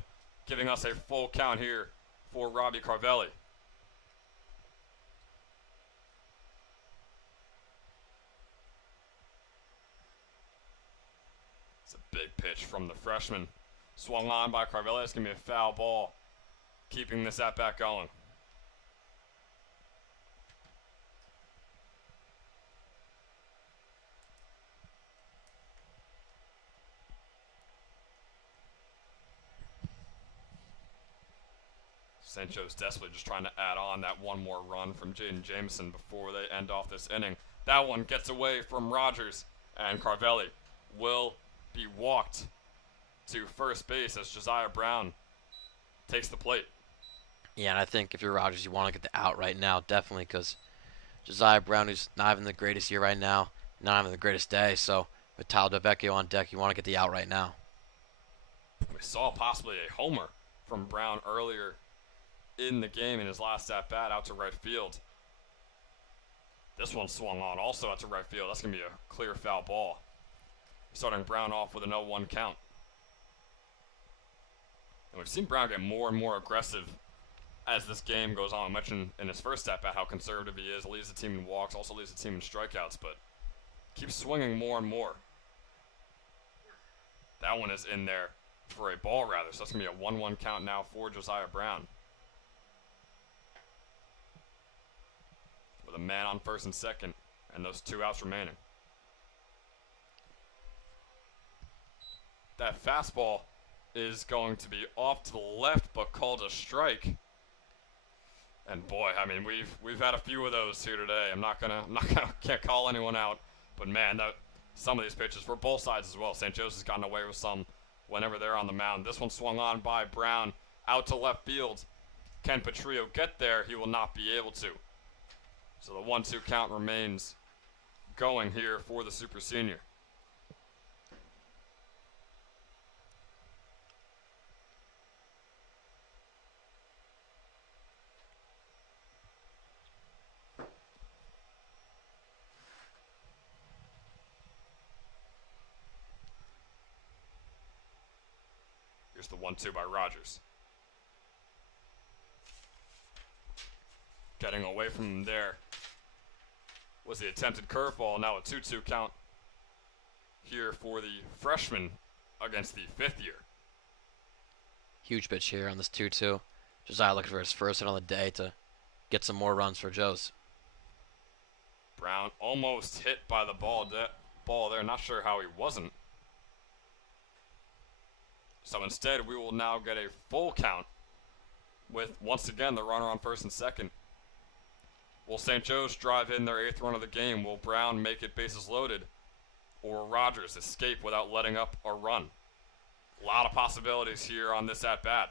giving us a full count here for Robbie Carvelli. It's a big pitch from the freshman. Swung on by Carvelli. It's going to be a foul ball, keeping this at-bat going. St. Joe's desperately just trying to add on that one more run from Jaden Jameson before they end off this inning. That one gets away from Rogers, and Carvelli will be walked to first base as Josiah Brown takes the plate. Yeah, and I think if you're Rogers, you want to get the out right now, definitely, because Josiah Brown, who's not having the greatest year right now, not having the greatest day, so with Tyler DeVecchio on deck, you want to get the out right now. We saw possibly a homer from Brown earlier in the game in his last at-bat out to right field. This one swung on also out to right field. That's going to be a clear foul ball. Starting Brown off with an 0-1 count. And we've seen Brown get more and more aggressive as this game goes on. I mentioned in his first at-bat how conservative he is. Leads the team in walks, also leads the team in strikeouts, but keeps swinging more and more. That one is in there for a ball, rather. So that's going to be a 1-1 count now for Josiah Brown. with a man on first and second and those 2 outs remaining. That fastball is going to be off to the left, but called a strike. And boy, I mean, we've had a few of those here today. Can't call anyone out, but man, some of these pitches for both sides as well. St. Joe's has gotten away with some whenever they're on the mound. This one swung on by Brown out to left field. Can Petrillo get there? He will not be able to. So the 1-2 count remains going here for the Super Senior. Here's the 1-2 by Rogers. Getting away from him there was the attempted curveball. Now a 2-2 count here for the freshman against the 5th year. Huge pitch here on this 2-2. Josiah looking for his first hit on the day to get some more runs for Joe's. Brown almost hit by the ball there. Not sure how he wasn't. So instead, we will now get a full count with, once again, the runner on first and second. Will St. Joe's drive in their 8th run of the game? Will Brown make it bases loaded? Or Rogers escape without letting up a run? A lot of possibilities here on this at-bat.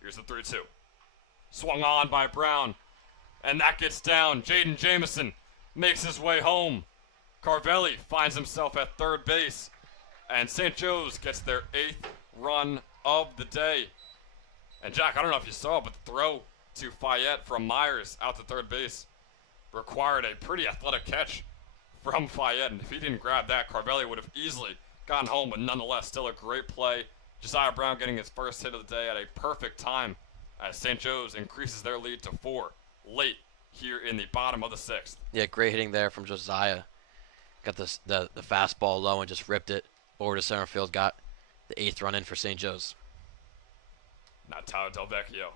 Here's the 3-2. Swung on by Brown. And that gets down. Jaden Jamison makes his way home. Carvelli finds himself at third base. And St. Joe's gets their 8th run of the day. And Jack, I don't know if you saw, but the throw to Fayette from Myers out to third base required a pretty athletic catch from Fayette. And if he didn't grab that, Carvelli would have easily gotten home, but nonetheless, still a great play. Josiah Brown getting his first hit of the day at a perfect time as St. Joe's increases their lead to 4. Late here in the bottom of the 6th. Yeah, great hitting there from Josiah. Got the fastball low and just ripped it over to center field. Got the 8th run in for St. Joe's. Now Tyler Delvecchio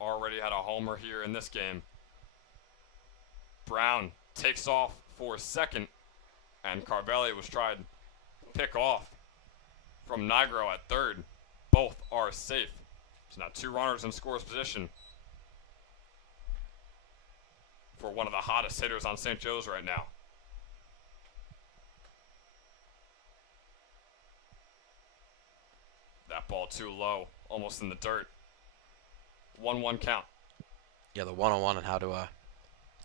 already had a homer here in this game. Brown takes off for second, and Carvelli was trying to pick off from Nigro at third. Both are safe. So now 2 runners in scores position for one of the hottest hitters on St. Joe's right now. That ball too low, almost in the dirt. 1-1 count. Yeah, the one-on-one and how to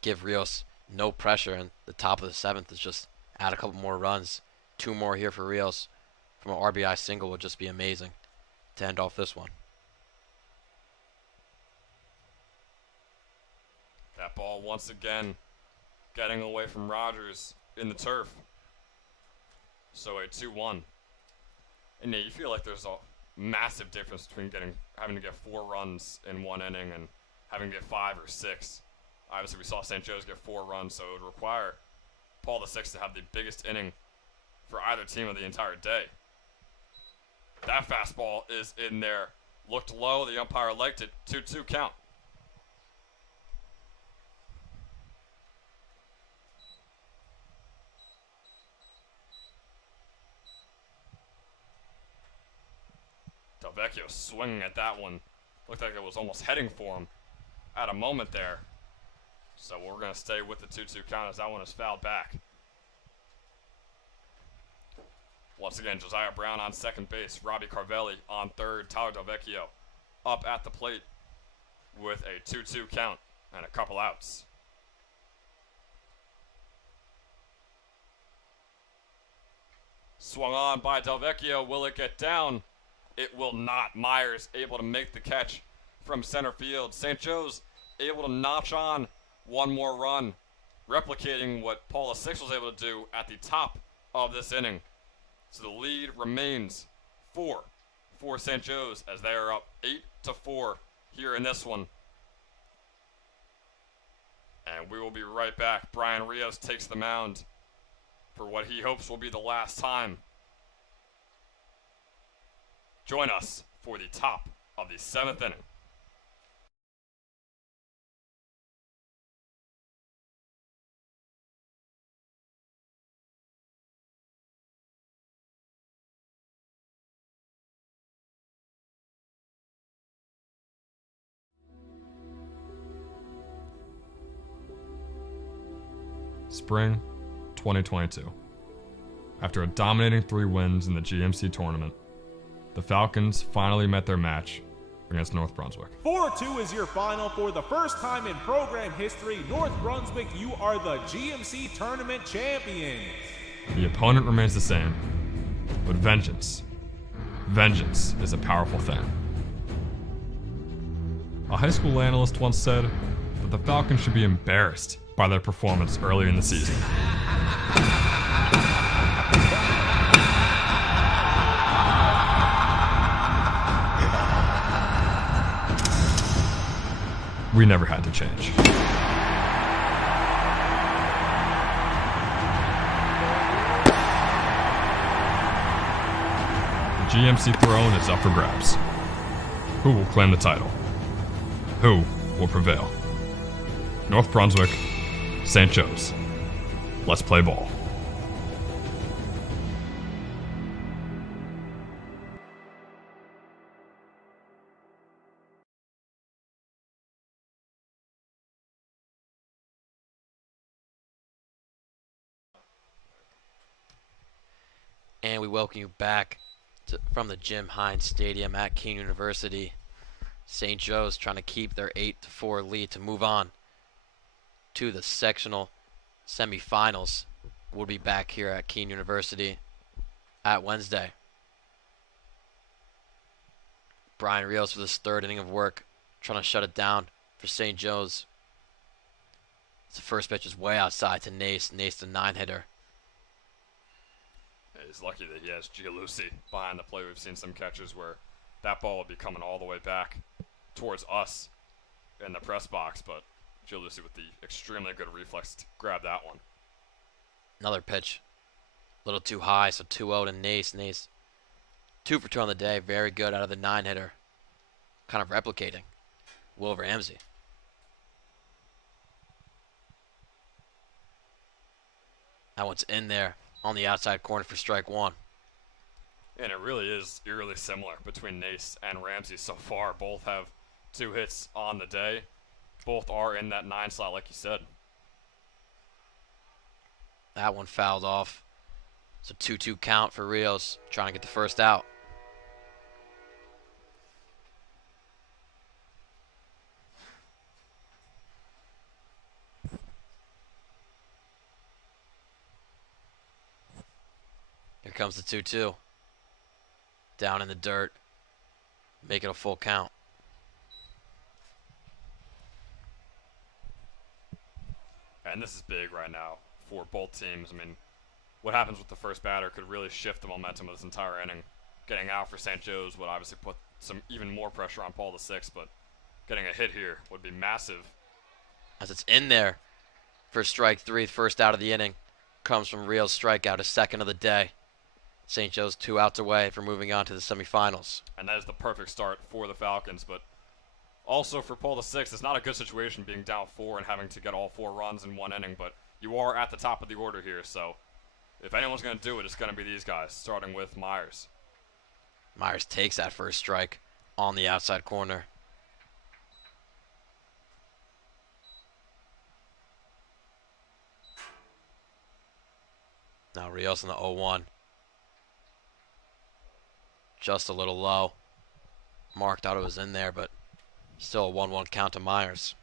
give Rios no pressure in the top of the 7th is just add a couple more runs. 2 more here for Rios from an RBI single would just be amazing to end off this one. That ball once again getting away from Rogers in the turf. So a 2-1. And yeah, you feel like there's a massive difference between having to get 4 runs in 1 inning and having to get 5 or 6. Obviously, we saw St. Joe's get 4 runs, so it would require Paul VI to have the biggest inning for either team of the entire day. That fastball is in there. Looked low. The umpire liked it. 2-2 count. Delvecchio swinging at that one. Looked like it was almost heading for him at a moment there. So we're going to stay with the 2-2 count as that one is fouled back. Once again, Josiah Brown on second base. Robbie Carvelli on third. Tyler Delvecchio up at the plate with a 2-2 count and a couple outs. Swung on by Delvecchio. Will it get down? It will not. Myers able to make the catch from center field. St. Joe's able to notch on 1 more run, replicating what Paula Six was able to do at the top of this inning. So the lead remains 4 for St. Joe's as they are up 8-4 here in this one. And we will be right back. Brian Rios takes the mound for what he hopes will be the last time Join us for the top of the 7th inning. Spring 2022. After a dominating 3 wins in the GMC tournament, the Falcons finally met their match against North Brunswick. 4-2 is your final. For the first time in program history, North Brunswick, you are the GMC tournament champions. The opponent remains the same, but vengeance is a powerful thing. A high school analyst once said that the Falcons should be embarrassed by their performance early in the season. We never had to change. The GMC throne is up for grabs. Who will claim the title? Who will prevail? North Brunswick, St. Joe's. Let's play ball. And we welcome you back from the Jim Hines Stadium at Keene University. St. Joe's trying to keep their 8-4 lead to move on to the sectional semifinals. We'll be back here at Keene University at Wednesday. Brian Rios with his 3rd inning of work, trying to shut it down for St. Joe's. The first pitch is way outside to Nace. Nace, the 9-hitter. He's lucky that he has Gialusi behind the plate. We've seen some catches where that ball would be coming all the way back towards us in the press box, but Gialusi with the extremely good reflex to grab that one. Another pitch. A little too high, so 2-0 to Nace. Nace 2 for 2 on the day. Very good out of the 9-hitter. Kind of replicating Will Ramsey. That one's in there on the outside corner for strike 1. And it really is eerily similar between Nace and Ramsey so far. Both have 2 hits on the day. Both are in that 9 slot, like you said. That one fouled off. It's a 2-2 count for Rios, trying to get the first out. Here comes the 2-2. Down in the dirt. Make it a full count. And this is big right now for both teams. I mean, what happens with the first batter could really shift the momentum of this entire inning. Getting out for St. Joe's would obviously put some even more pressure on Paul VI, but getting a hit here would be massive. As it's in there for strike 3, first out of the inning. Comes from Rios' strikeout, his 2nd of the day. St. Joe's 2 outs away from moving on to the semifinals. And that is the perfect start for the Falcons, but also for Paul VI, it's not a good situation being down 4 and having to get all 4 runs in 1 inning, but you are at the top of the order here, so if anyone's going to do it, it's going to be these guys, starting with Myers. Myers takes that first strike on the outside corner. Now Rios in the 0-1. Just a little low. Mark thought it was in there, but still a 1-1 count to Myers.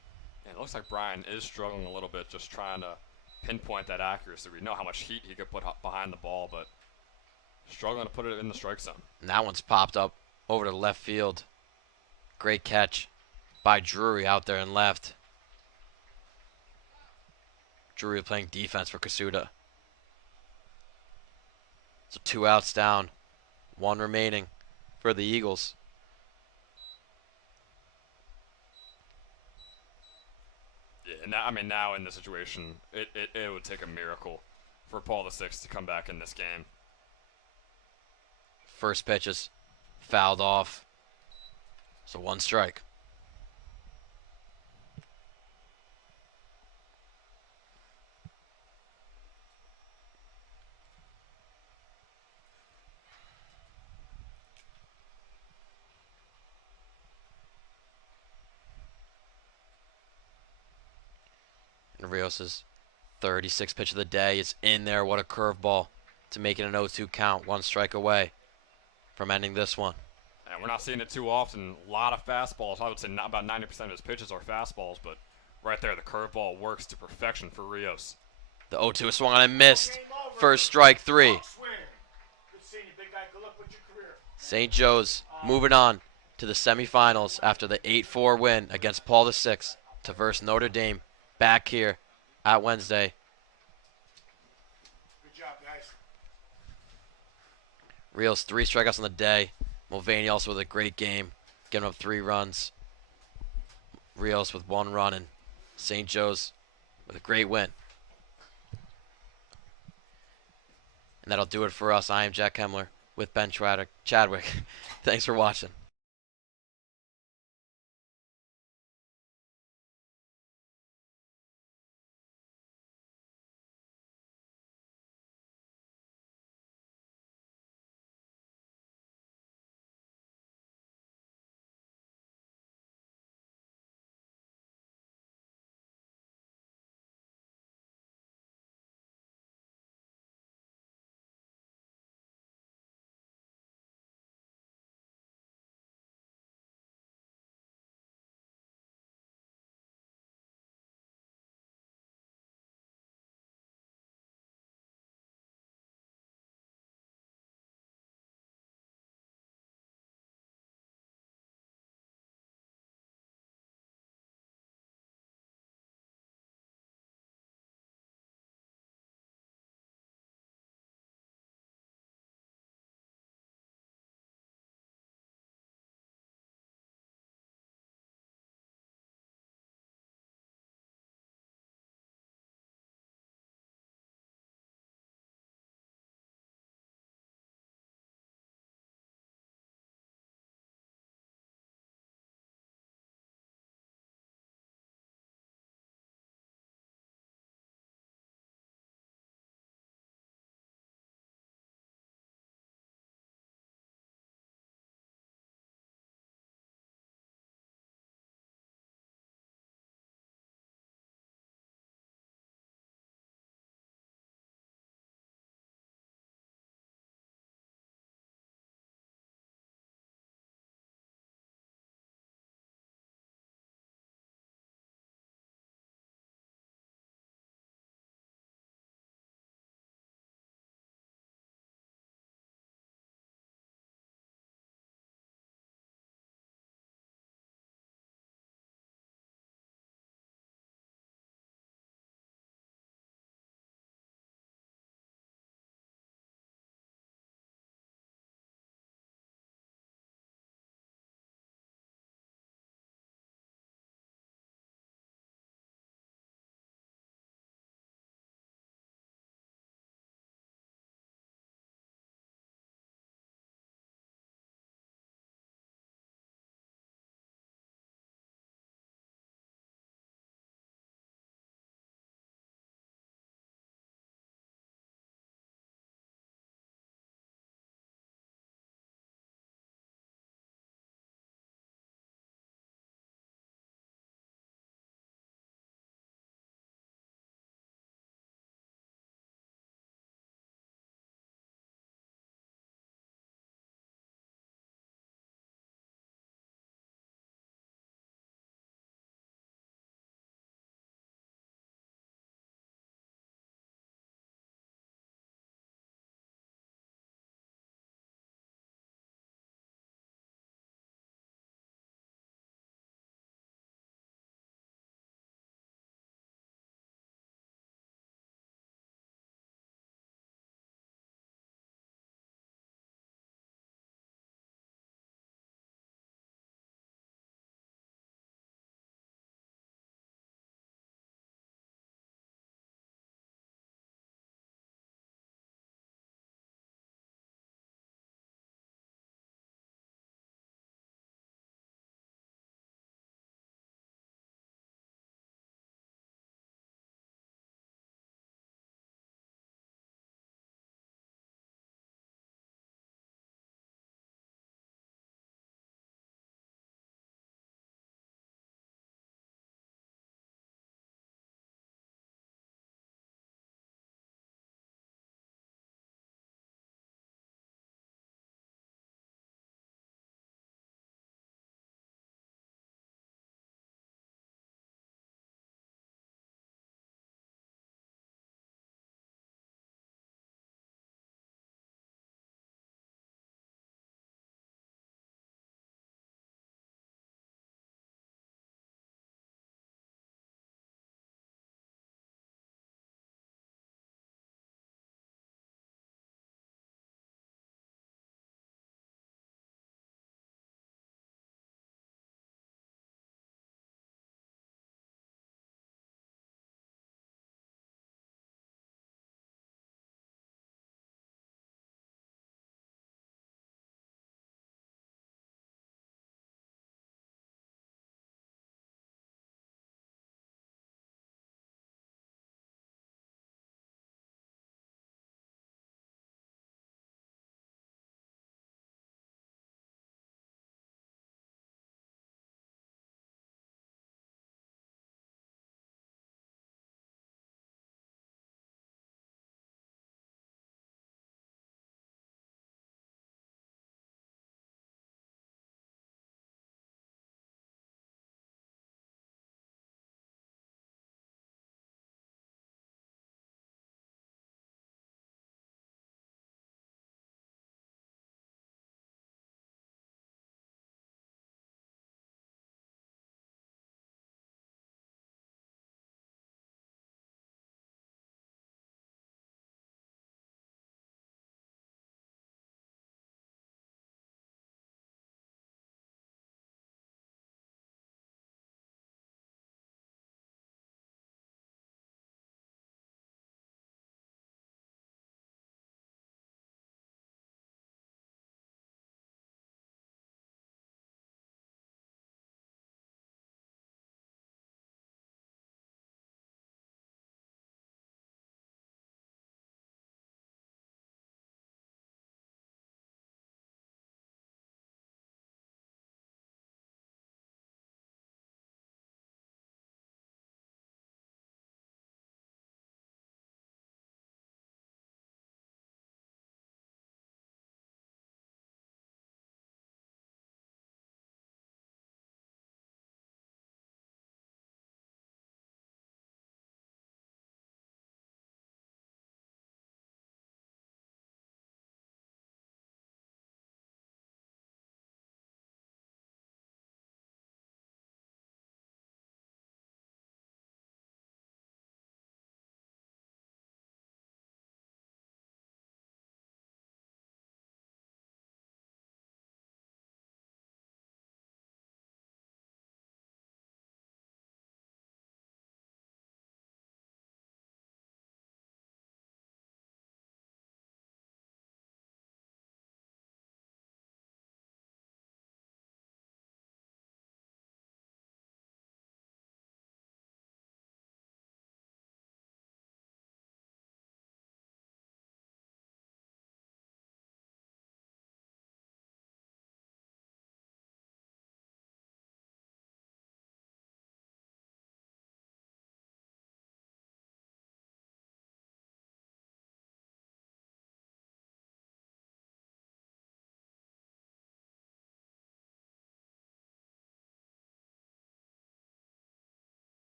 And it looks like Brian is struggling a little bit, just trying to pinpoint that accuracy. We know how much heat he could put behind the ball, but struggling to put it in the strike zone. And that one's popped up over to left field. Great catch by Drury out there in left. Drury playing defense for Kasuda. So 2 outs down, 1 remaining for the Eagles. Yeah, now in this situation, it would take a miracle for Paul VI to come back in this game. First pitch is Fouled off. So 1 strike. And Rios' 36th pitch of the day is in there. What a curveball to make it an 0-2 count. 1 strike away from ending this one. And we're not seeing it too often. A lot of fastballs. I would say about 90% of his pitches are fastballs, but right there, the curveball works to perfection for Rios. The 0-2 is swung on and missed. First strike, 3. Swing. Good seeing you, big guy. Good luck with your career. St. Joe's moving on to the semifinals after the 8-4 win against Paul VI to verse Notre Dame back here at Wednesday. Good job, guys. Rios 3 strikeouts on the day. Mulvaney also with a great game, giving up 3 runs. Rios with 1 run, and St. Joe's with a great win. And that'll do it for us. I am Jack Kemmler with Ben Chadwick. Thanks for watching.